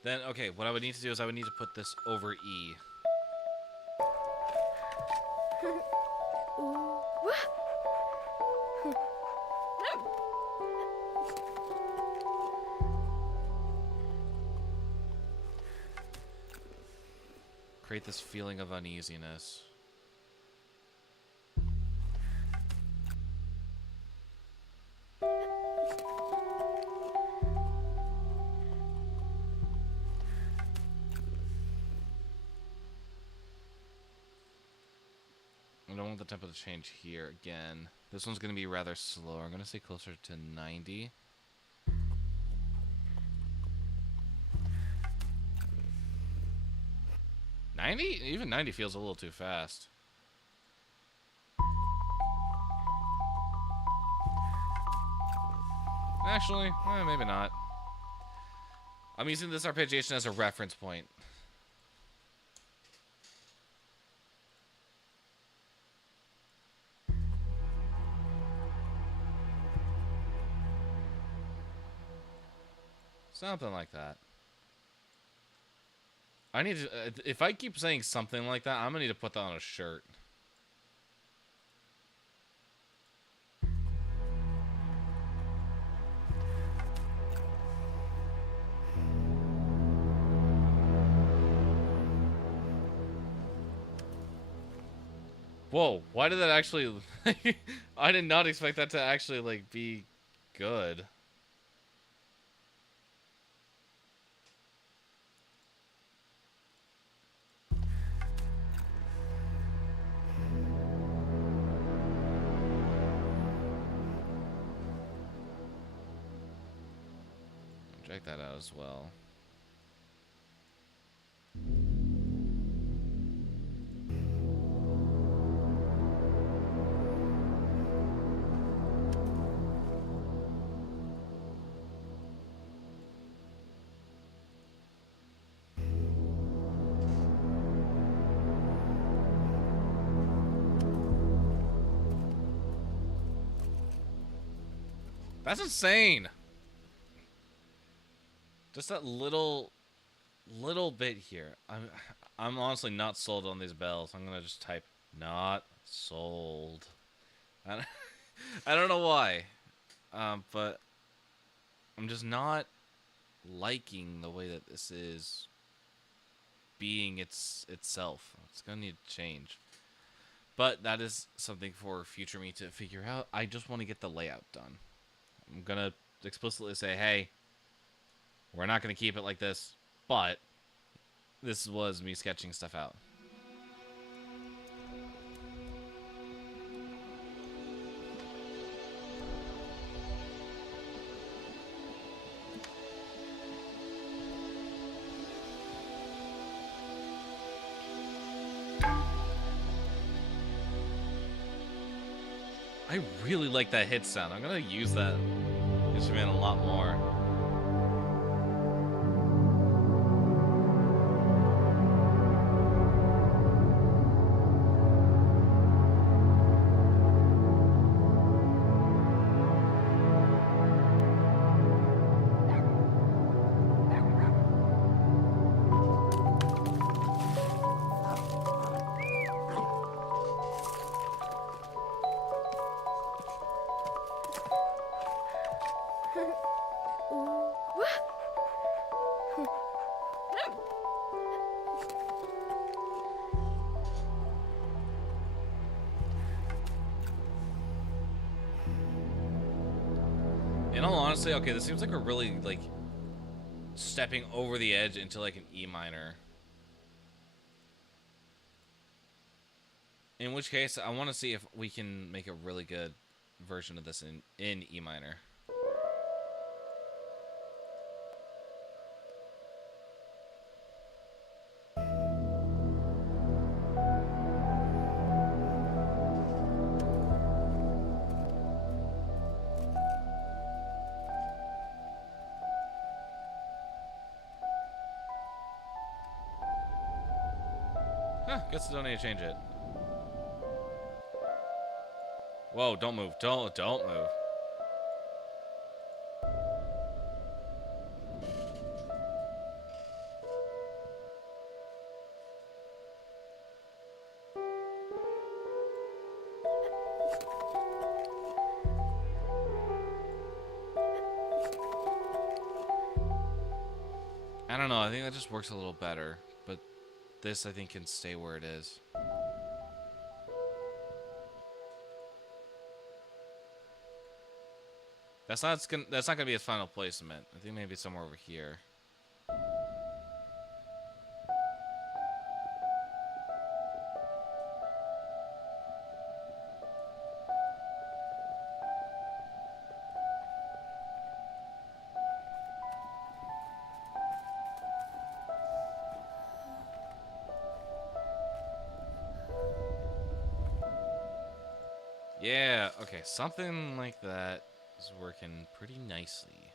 Then, okay, what I would need to do is I would need to put this over E. Create this feeling of uneasiness. I don't want the tempo to change here again. This one's going to be rather slow. I'm going to say closer to 90. Even 90 feels a little too fast. Actually, maybe not. I'm using this arpeggiation as a reference point. Something like that. I need to, if I keep saying something like that, I'm gonna need to put that on a shirt. Whoa, why did that actually... I did not expect that to actually, like, be good. Check that out as well. That's insane. Just that little bit here. I'm honestly not sold on these bells. I'm gonna just type not sold. I don't know why, but I'm just not liking the way that this is being itself. It's gonna need to change. But that is something for future me to figure out. I just want to get the layout done. I'm gonna explicitly say, hey, we're not gonna keep it like this, but this was me sketching stuff out. I really like that hit sound. I'm gonna use that instrument a lot more. In all honesty, okay, this seems like a really, like, stepping over the edge into, like, an E minor. In which case, I want to see if we can make a really good version of this in E minor. Huh, guess I don't need to change it. Whoa, don't move. Don't move. I don't know, I think that just works a little better, but this I think can stay where it is. That's not gonna be its final placement. I think maybe somewhere over here. Yeah, okay, something like that is working pretty nicely.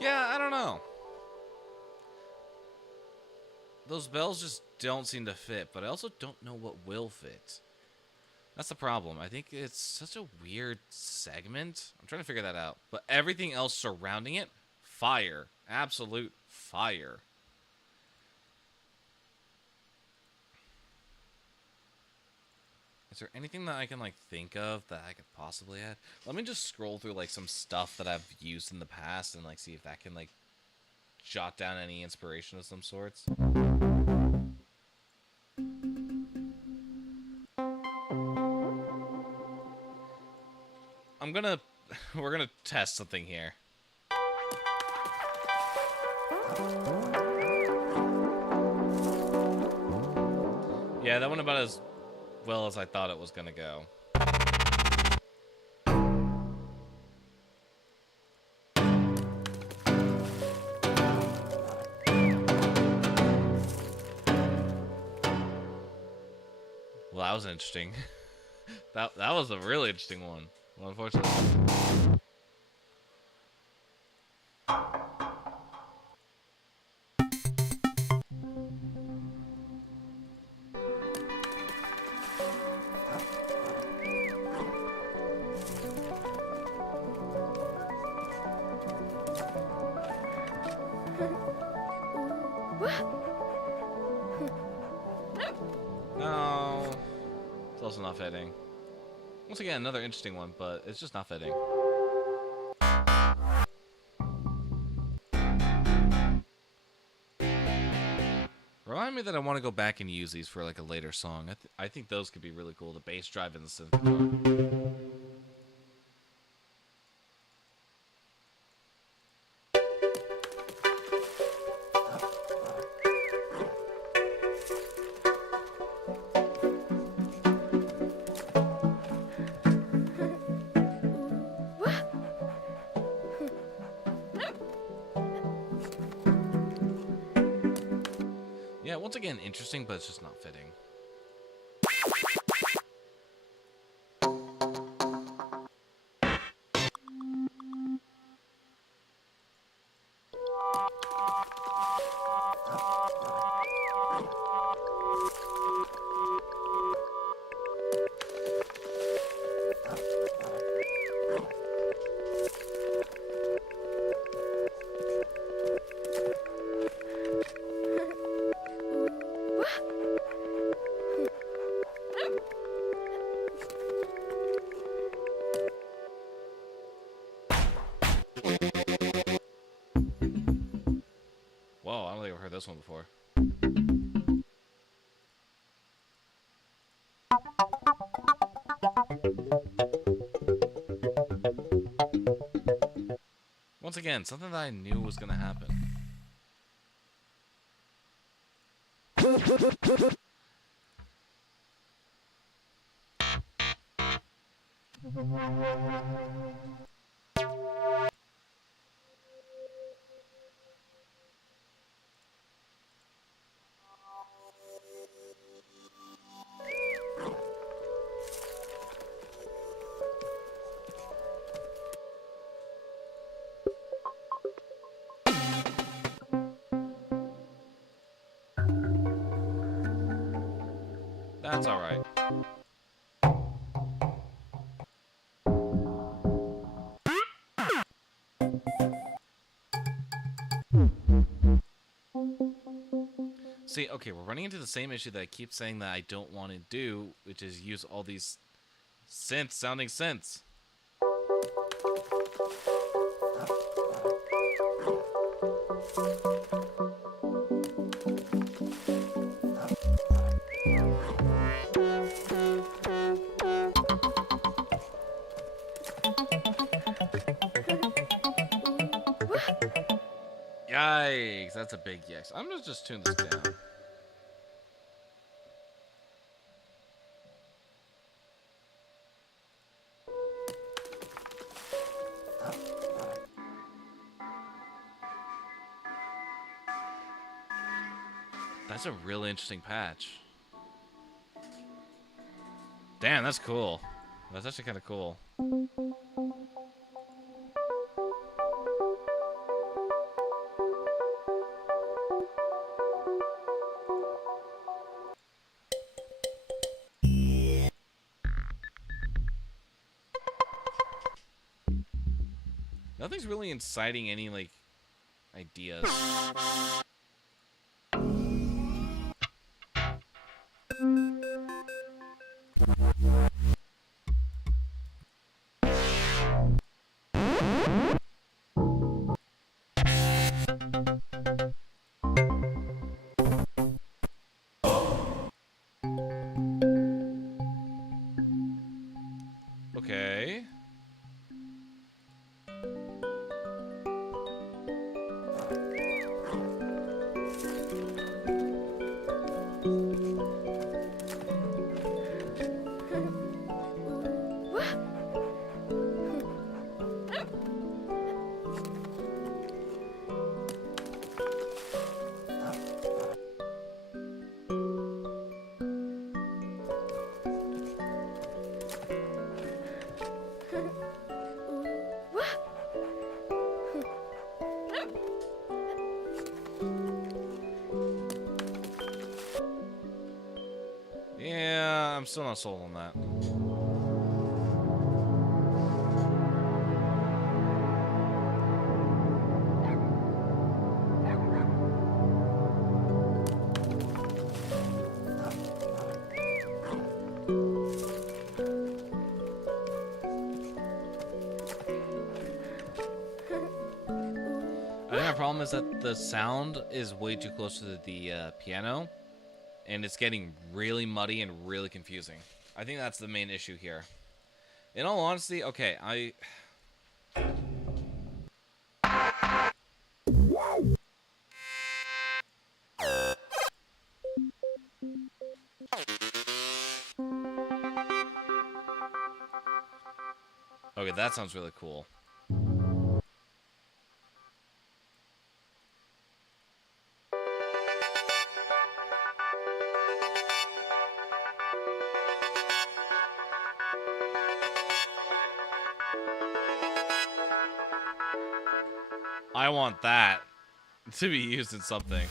Yeah, I don't know. Those bells just don't seem to fit, but I also don't know what will fit. That's the problem. I think it's such a weird segment. I'm trying to figure that out. But everything else surrounding it, fire. Absolute fire. Is there anything that I can, like, think of that I could possibly add? Let me just scroll through, like, some stuff that I've used in the past and, like, see if that can, like, jot down any inspiration of some sorts. We're gonna test something here. Yeah, that went about as well as I thought it was gonna go. Well, that was interesting. that was a really interesting one. Well, unfortunately. No. It's also not fitting. Once again, another interesting one, but it's just not fitting. Remind me that I want to go back and use these for like a later song. I think those could be really cool. The bass drive and the synth guitar. again interesting, but it's just not fitting. Whoa, I don't think I've heard this one before. Once again, something that I knew was gonna happen. That's alright. See, okay, we're running into the same issue that I keep saying that I don't want to do, which is use all these synth-sounding synths. Yikes, that's a big yikes. I'm gonna just tune this down. That's a really interesting patch. Damn, that's cool. That's actually kind of cool. Nothing's really inciting any, like, ideas. Okay. Yeah, I'm still not sold on that. I think my problem is that the sound is way too close to the piano, and it's getting really muddy and really confusing. I think that's the main issue here. In all honesty, okay, Okay, that sounds really cool. I want that to be used in something.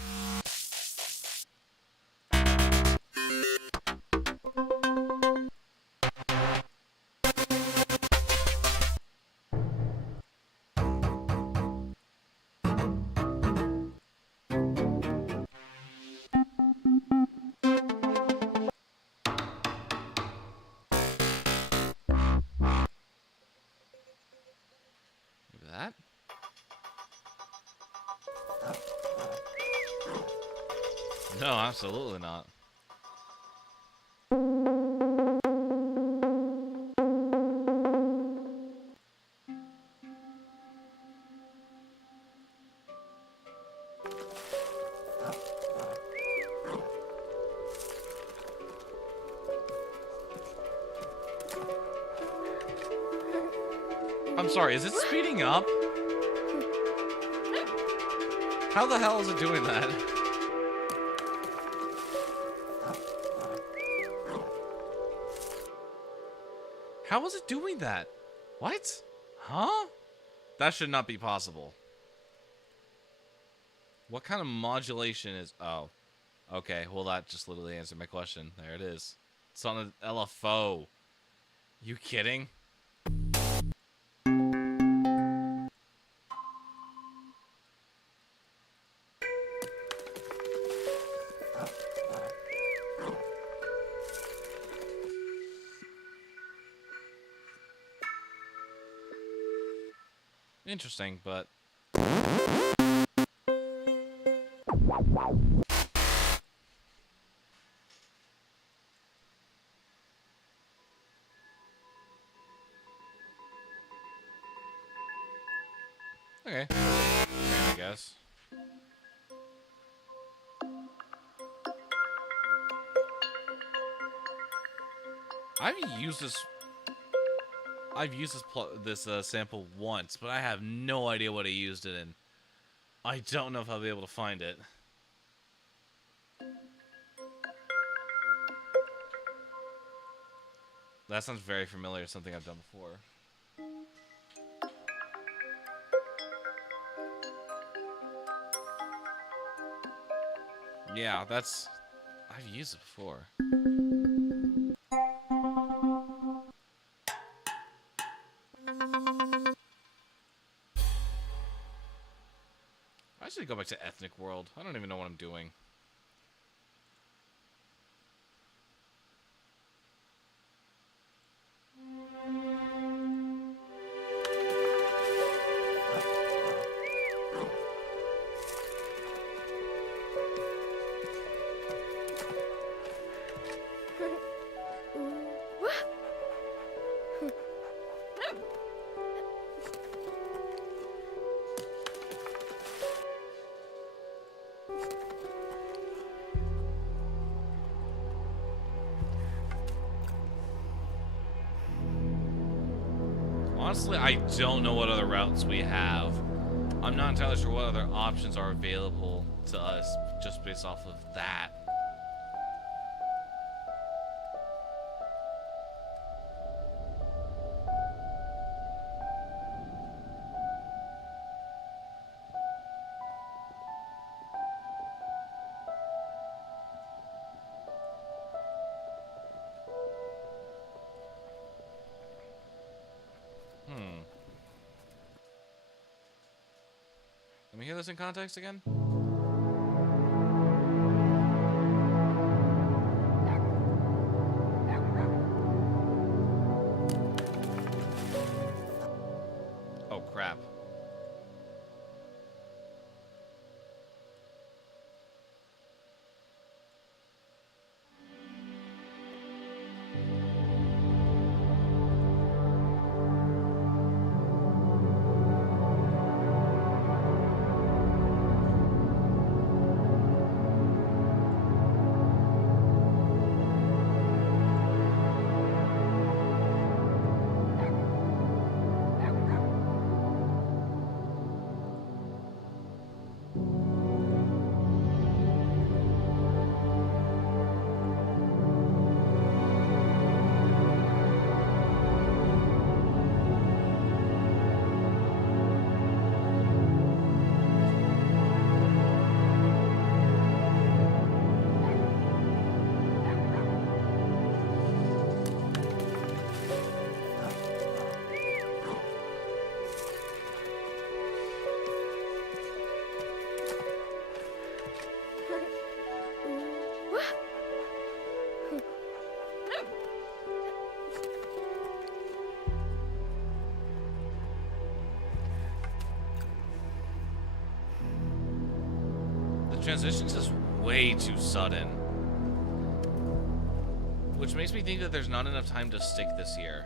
That? No, absolutely not. I'm sorry, is it speeding up? How the hell is it doing that? How is it doing that? What? Huh? That should not be possible. What kind of modulation is... Oh. Okay, well that just literally answered my question. There it is. It's on an LFO. You kidding? Interesting, but... Okay. I guess. I've used this sample once, but I have no idea what I used it in. I don't know if I'll be able to find it. That sounds very familiar, something I've done before. Yeah, I've used it before. I should go back to Ethnic World. I don't even know what I'm doing. Honestly, I don't know what other routes we have. I'm not entirely sure what other options are available to us just based off of that. Let me hear this in context again. Oh, crap. transitions is way too sudden. Which makes me think that there's not enough time to stick this here.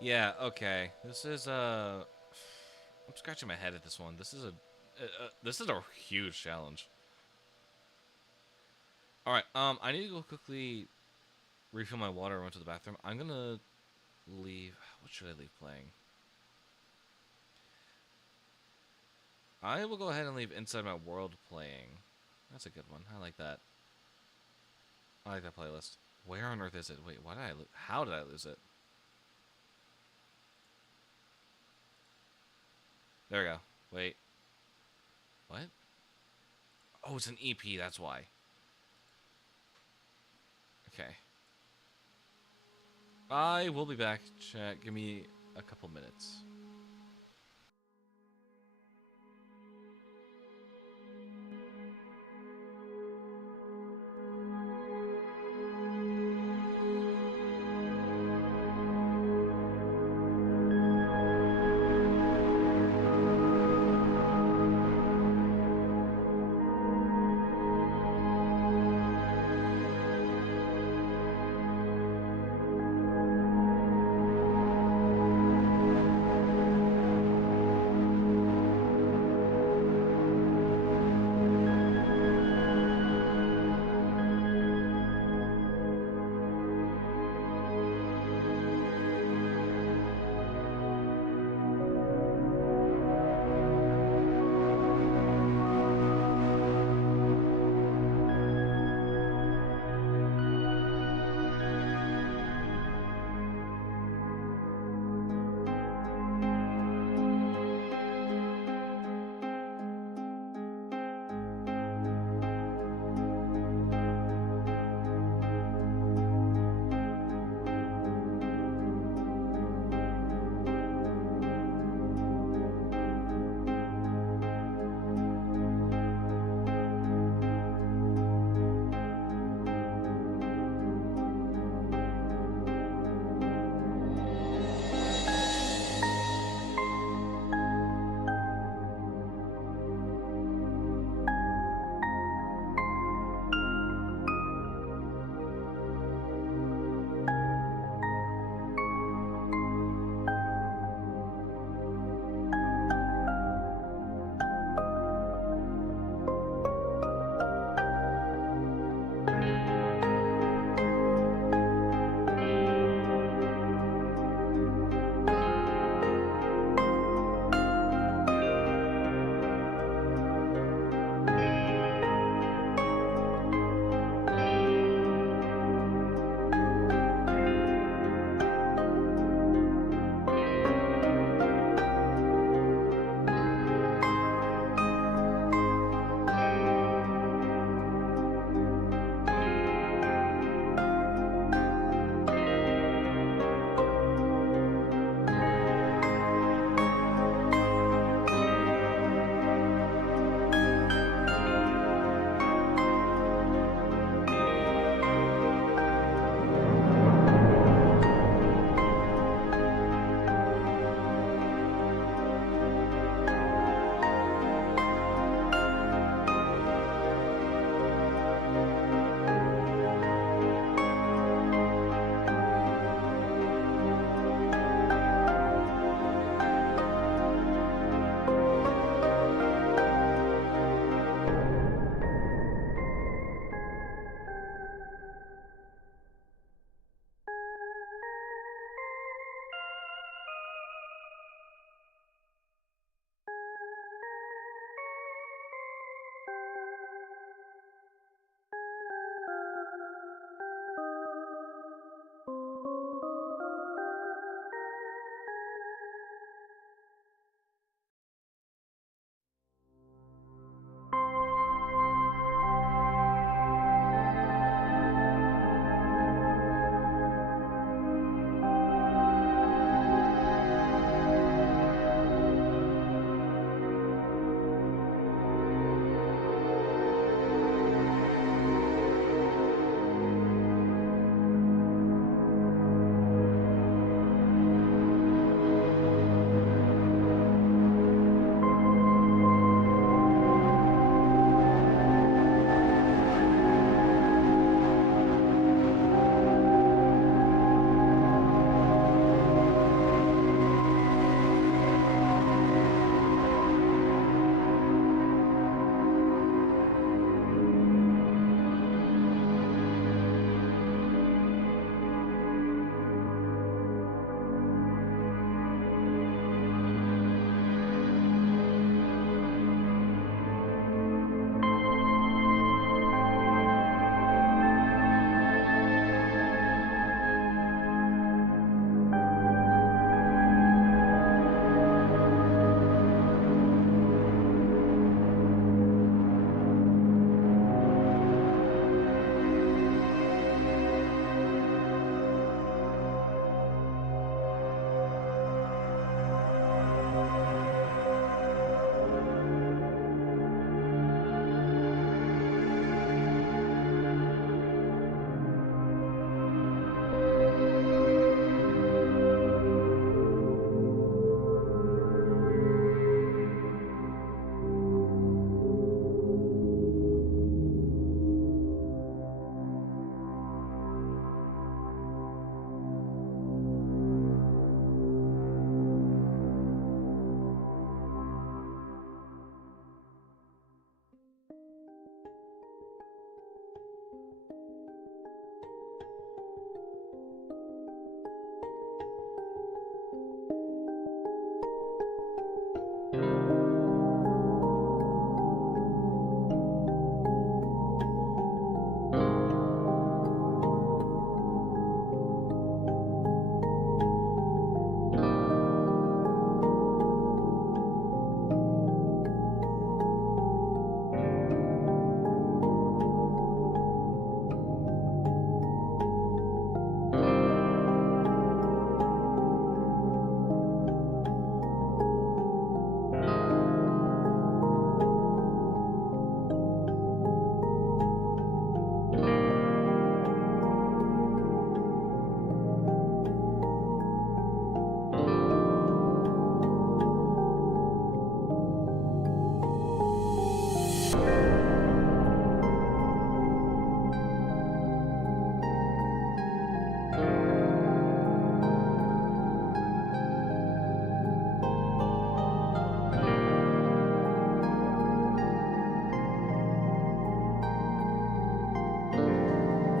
Yeah, okay. This is I'm scratching my head at this one. This is a huge challenge. All right, I need to go quickly refill my water and run to the bathroom. I'm going to leave. What should I leave playing? I will go ahead and leave Inside My World playing. That's a good one. I like that. I like that playlist. Where on earth is it? Wait, why did I how did I lose it? There we go. Wait. What? Oh, it's an EP, that's why. Okay. I will be back, chat. Give me a couple minutes.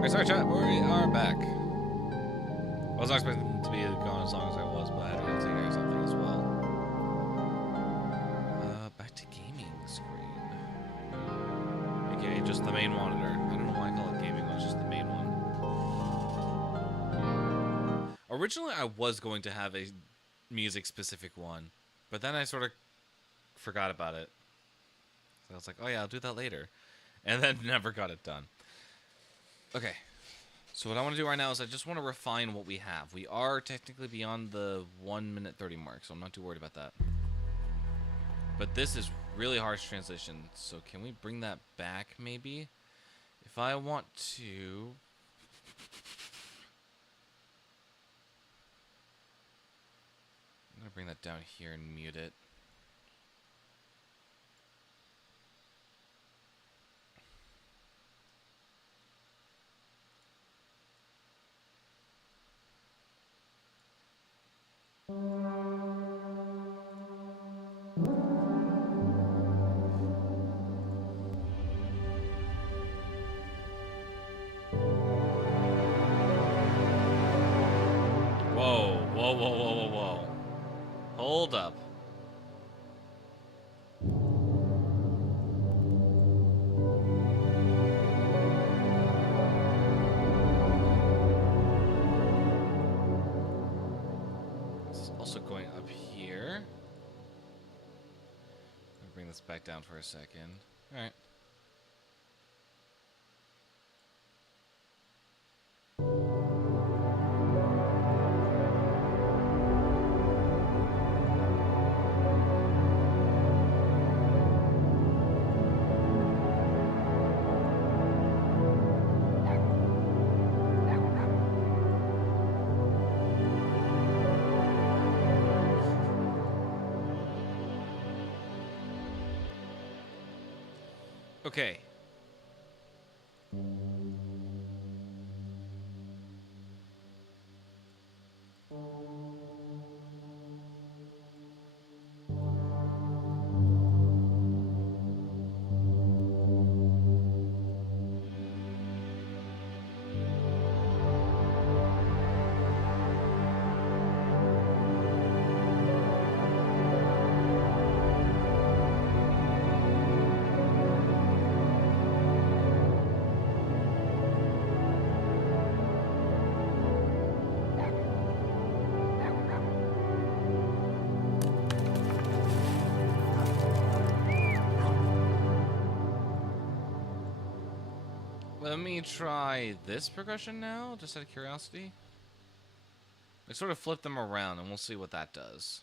Alright, sorry chat, we are back. I was not expecting to be going as long as I was, but I had to go take care of something as well. Back to gaming screen. Okay, just the main monitor. I don't know why I call it gaming, it's just the main one. Originally, I was going to have a music-specific one, but then I sort of forgot about it. So I was like, oh yeah, I'll do that later. And then never got it done. Okay. So what I want to do right now is I just want to refine what we have. We are technically beyond the 1 minute 30 mark, so I'm not too worried about that. But this is really harsh translation, so can we bring that back maybe? If I want to... I'm going to bring that down here and mute it. Whoa, whoa, whoa, whoa, whoa, whoa. Hold up. This is also going up here. Let me bring this back down for a second. Alright. Okay. Let me try this progression now, just out of curiosity. I sort of flip them around, and we'll see what that does.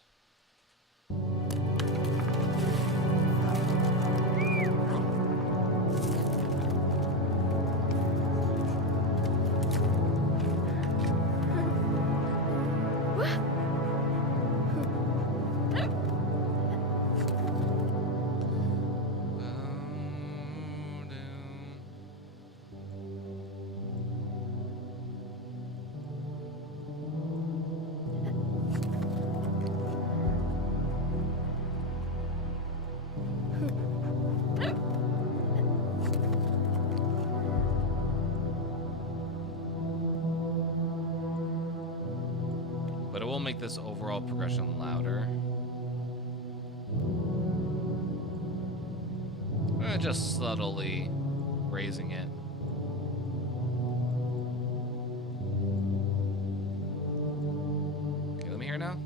But it will make this overall progression louder. Just subtly raising it. Okay, let me hear now.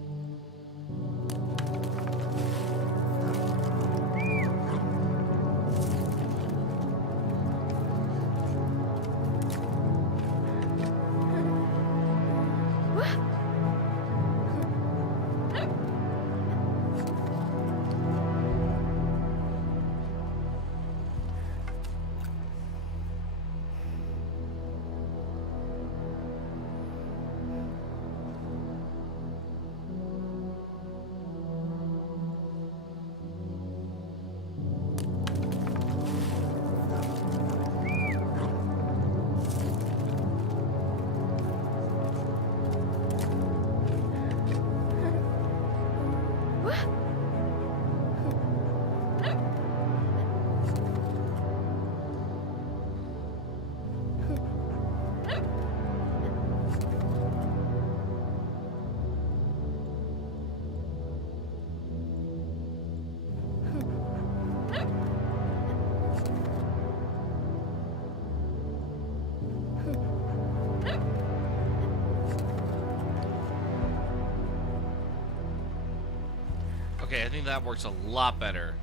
Okay, I think that works a lot better.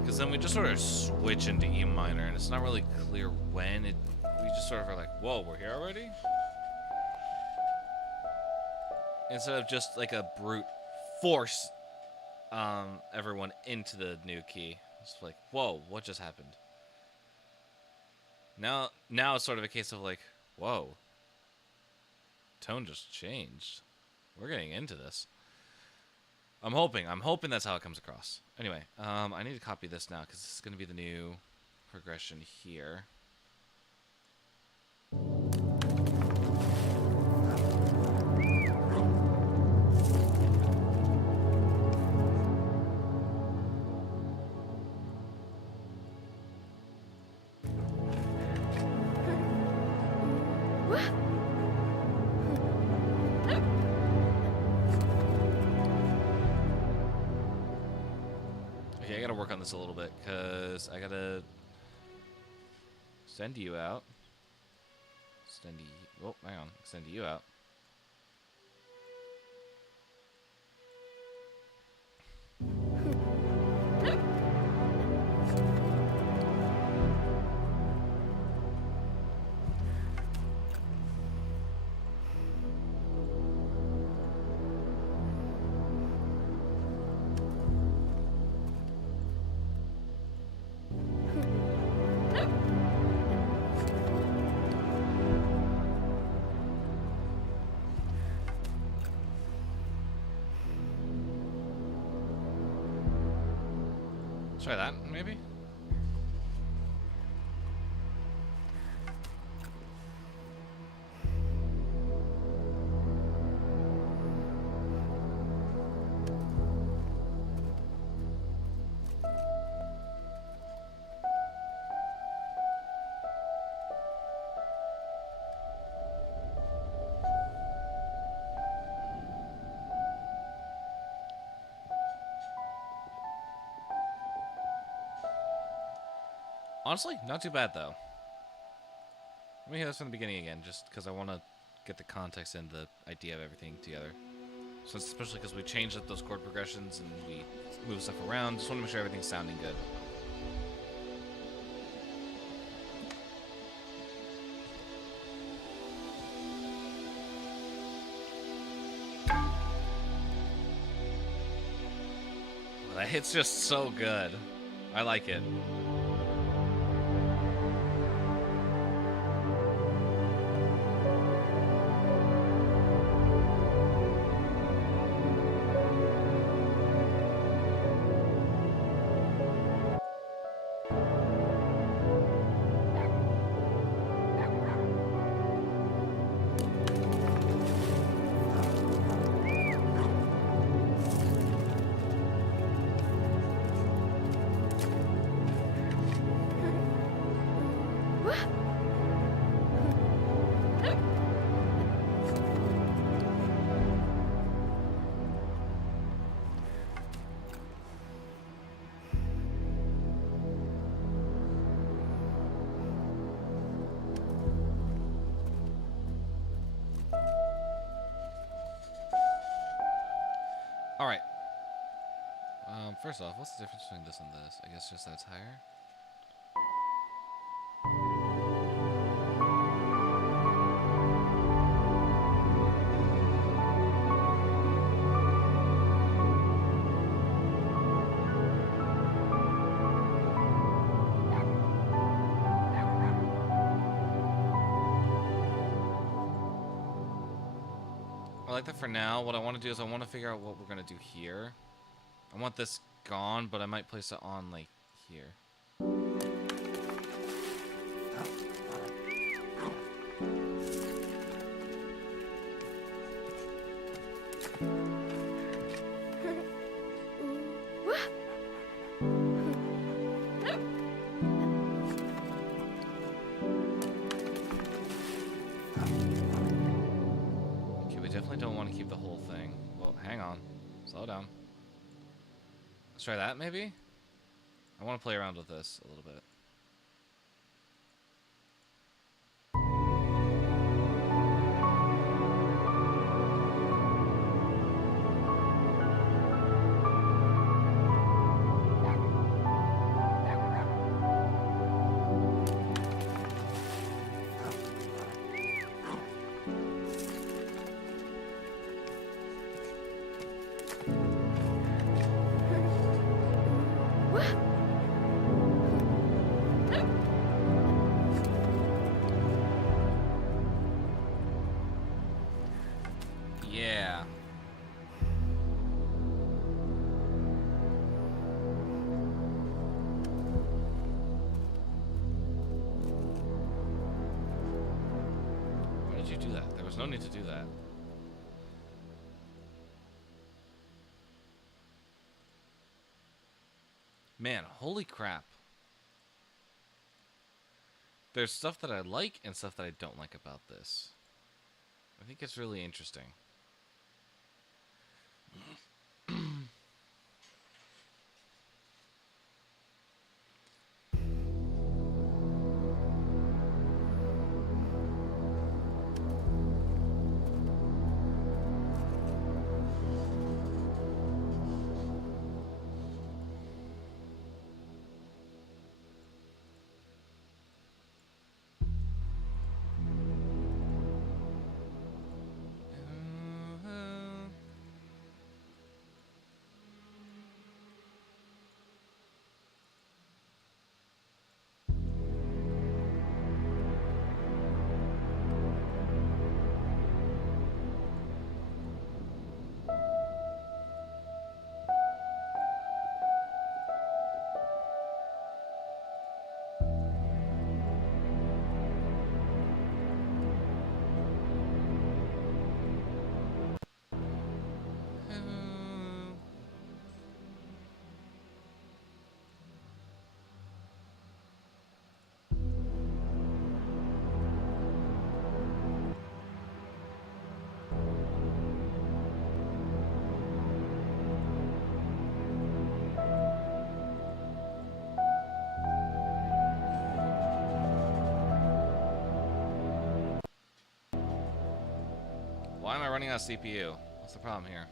Because then we just sort of switch into E minor, and it's not really clear when it. We just sort of are like, whoa, we're here already? Instead of just like a brute force everyone into the new key. It's like, whoa, what just happened? Now it's sort of a case of like, whoa, tone just changed. We're getting into this. I'm hoping that's how it comes across. Anyway, I need to copy this now because this is going to be the new progression here. Okay, I gotta work on this a little bit because I gotta send you out. Oh, hang on. Send you out. Try that, maybe? Honestly, not too bad, though. Let me hear this from the beginning again, just because I want to get the context and the idea of everything together. So especially because we changed up those chord progressions and we moved stuff around. Just want to make sure everything's sounding good. Well, that hit's just so good. I like it. Alright. First off, what's the difference between this and this? I guess just that it's higher? I like that for now. What I want to do is I want to figure out what we're going to do here. I want this gone, but I might place it on, like, here. Okay, we definitely don't want to keep the whole thing. Well, hang on. Slow down. Let's try that, maybe? I want to play around with this a little bit. you do that? There was no need to do that. Man, holy crap. There's stuff that I like and stuff that I don't like about this. I think it's really interesting. Why am I running out of CPU? What's the problem here?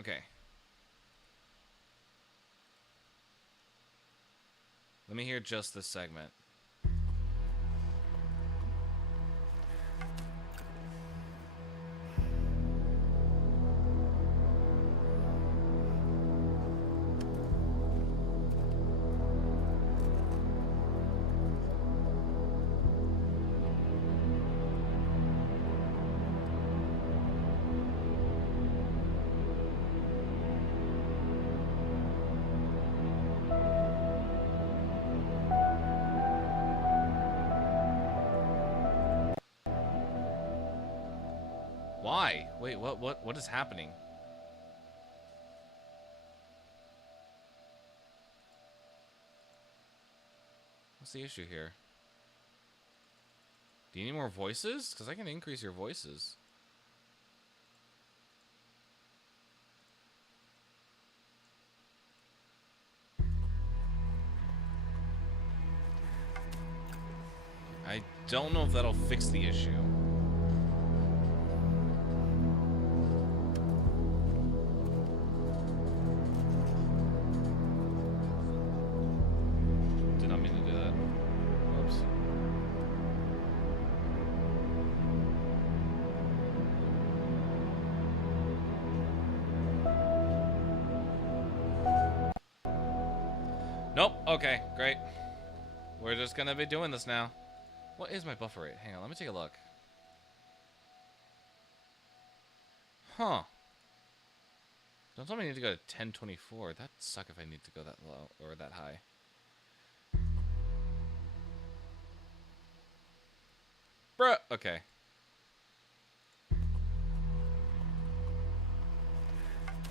Okay. Let me hear just this segment. Why? Wait, what is happening? What's the issue here? Do you need more voices? Because I can increase your voices. I don't know if that'll fix the issue. Did not mean to do that. Whoops. Nope. Okay, great. We're just gonna be doing this now. What is my buffer rate? Hang on, let me take a look. Huh. Don't tell me I need to go to 1024. That'd suck if I need to go that low or that high. Bruh. Okay.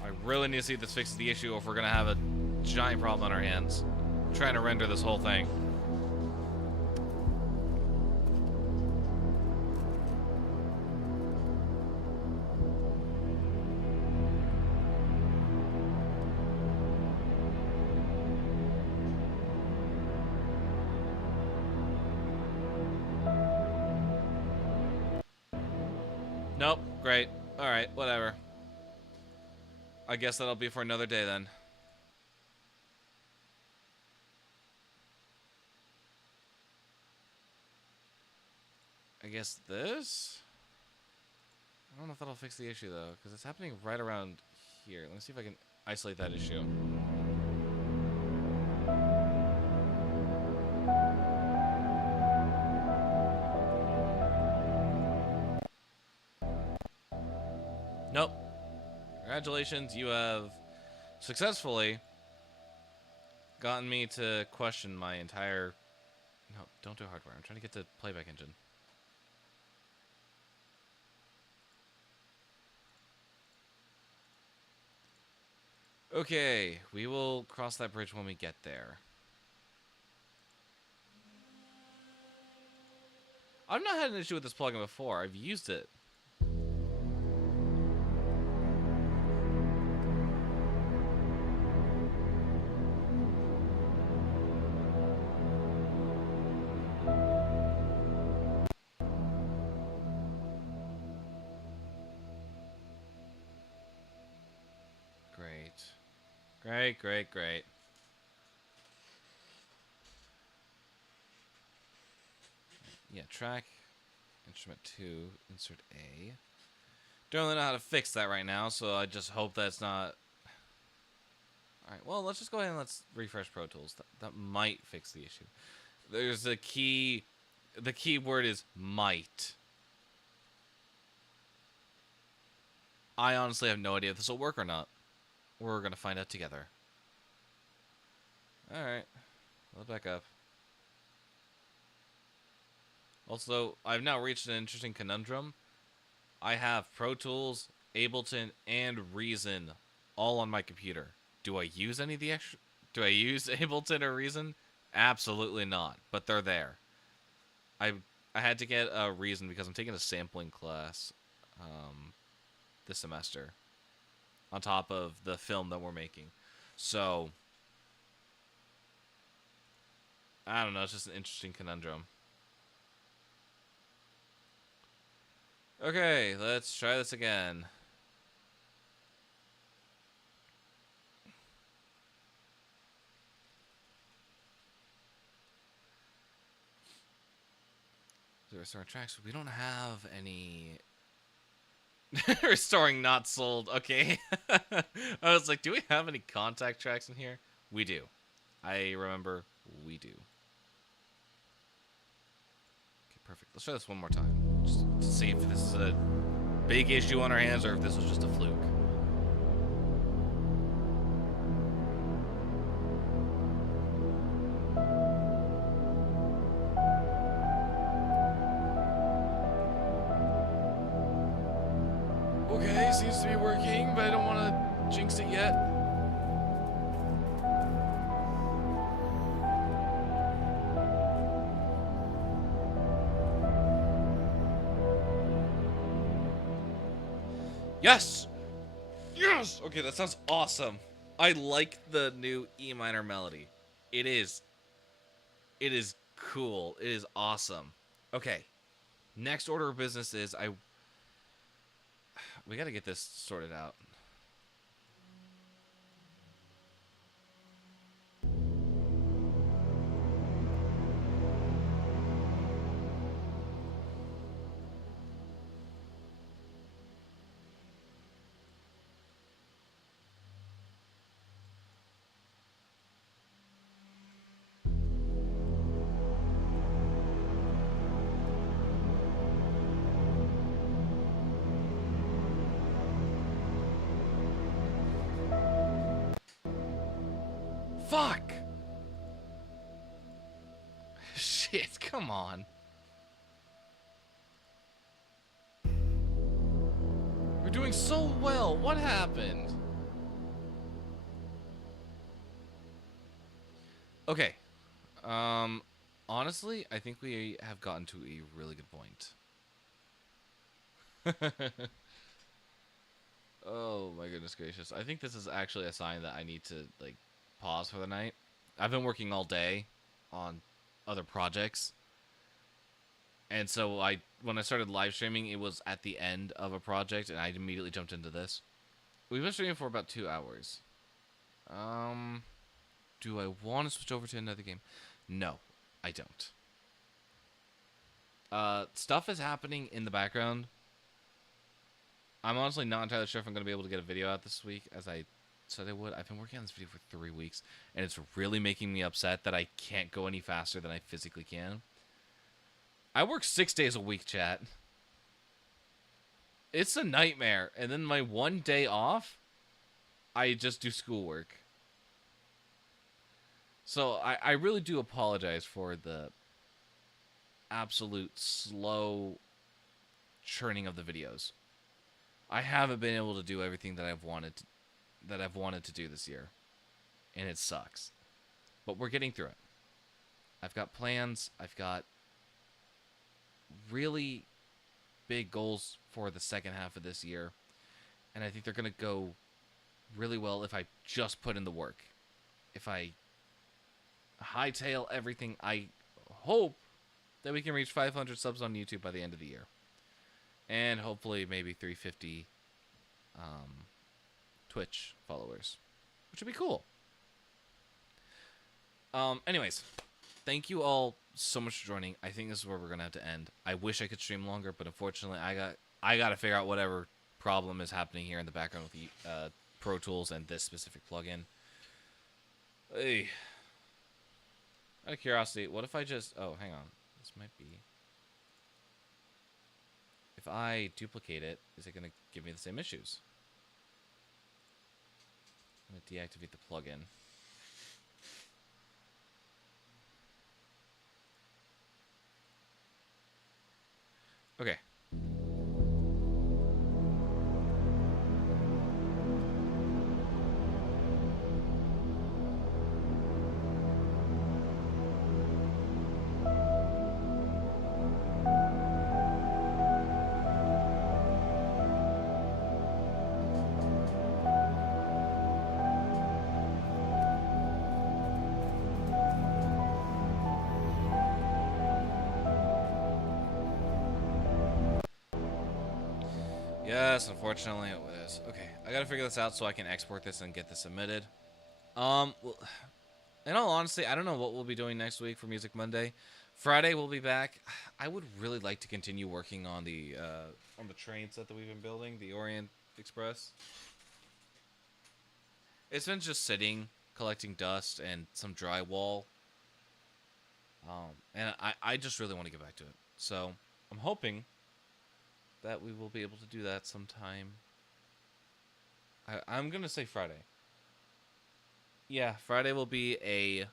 I really need to see if this fixes the issue, or if we're gonna have a giant problem on our hands. I'm trying to render this whole thing. Nope. Great. Alright, whatever. I guess that'll be for another day then. I guess this? I don't know if that'll fix the issue though, because it's happening right around here. Let me see if I can isolate that issue. Nope. Congratulations, you have successfully gotten me to question my entire... No, don't do hardware. I'm trying to get the playback engine. Okay, we will cross that bridge when we get there. I've not had an issue with this plugin before. I've used it. Great, great, great. Yeah, track, instrument 2, insert A. Don't really know how to fix that right now, so I just hope that's not... Alright, well, let's just go ahead and let's refresh Pro Tools. That might fix the issue. There's a key... The key word is might. I honestly have no idea if this will work or not. We're going to find out together. Alright. Let back up. Also, I've now reached an interesting conundrum. I have Pro Tools, Ableton, and Reason all on my computer. Do I use any of the extra... Do I use Ableton or Reason? Absolutely not, but they're there. I had to get a Reason because I'm taking a sampling class this semester on top of the film that we're making. So, I don't know, it's just an interesting conundrum. Okay, let's try this again. Restoring tracks. We don't have any... Restoring not sold. Okay. I was like, do we have any contact tracks in here? We do. I remember we do. Okay, perfect. Let's try this one more time. Just to see if this is a big issue on our hands or if this was just a fluke. Okay, seems to be working, but I don't want to jinx it yet. Yes! Yes! Okay, that sounds awesome. I like the new E minor melody. It is cool. It is awesome. Okay. Next order of business is we gotta get this sorted out. Fuck! Shit, come on. We're doing so well. What happened? Okay. Honestly, I think we have gotten to a really good point. Oh my goodness gracious. I think this is actually a sign that I need to, like, pause for the night. I've been working all day on other projects. And so when I started live streaming, it was at the end of a project and I immediately jumped into this. We've been streaming for about 2 hours. Do I want to switch over to another game? No, I don't. Stuff is happening in the background. I'm honestly not entirely sure if I'm going to be able to get a video out this week, as I said I would. I've been working on this video for 3 weeks, and it's really making me upset that I can't go any faster than I physically can. I work 6 days a week, chat. It's a nightmare. And then my one day off, I just do schoolwork. So I really do apologize for the absolute slow churning of the videos. I haven't been able to do everything that I've wanted to do this year, and it sucks. But we're getting through it. I've got plans. I've got really big goals for the second half of this year, and I think they're going to go really well if I just put in the work. If I hightail everything, I hope that we can reach 500 subs on YouTube by the end of the year. And hopefully maybe 350 Twitch followers, which would be cool. Anyways, thank you all so much for joining. I think this is where we're gonna have to end. I wish I could stream longer, but unfortunately, I got to figure out whatever problem is happening here in the background with the Pro Tools and this specific plugin. Hey, out of curiosity, what if I just? Oh, hang on. This might be. If I duplicate it, is it gonna give me the same issues? I'm gonna deactivate the plugin. Okay. Yes, unfortunately it was. Okay, I gotta figure this out so I can export this and get this submitted. Well, in all honesty, I don't know what we'll be doing next week for Music Monday. Friday we'll be back. I would really like to continue working on the train set that we've been building, the Orient Express. It's been just sitting, collecting dust and some drywall. And I just really want to get back to it. So I'm hoping that we will be able to do that sometime. I'm gonna say Friday. Yeah, Friday will be a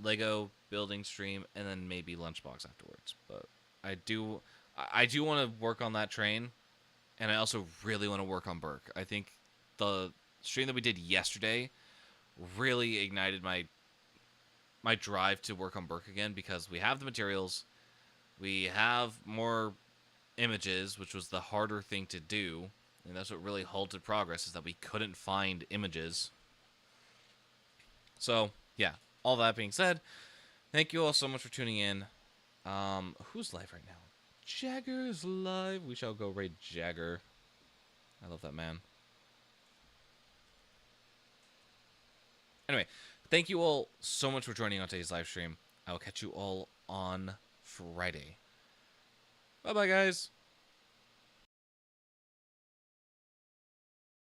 Lego building stream, and then maybe Lunchbox afterwards. But I do want to work on that train, and I also really want to work on Burke. I think the stream that we did yesterday really ignited my drive to work on Burke again, because we have the materials, we have more images, which was the harder thing to do, and that's what really halted progress, is that we couldn't find images. So yeah, all that being said, thank you all so much for tuning in. Who's live right now? Jagger's live. We shall go raid Jagger. I love that man. Anyway, thank you all so much for joining on today's live stream. I will catch you all on Friday. Bye-bye, guys.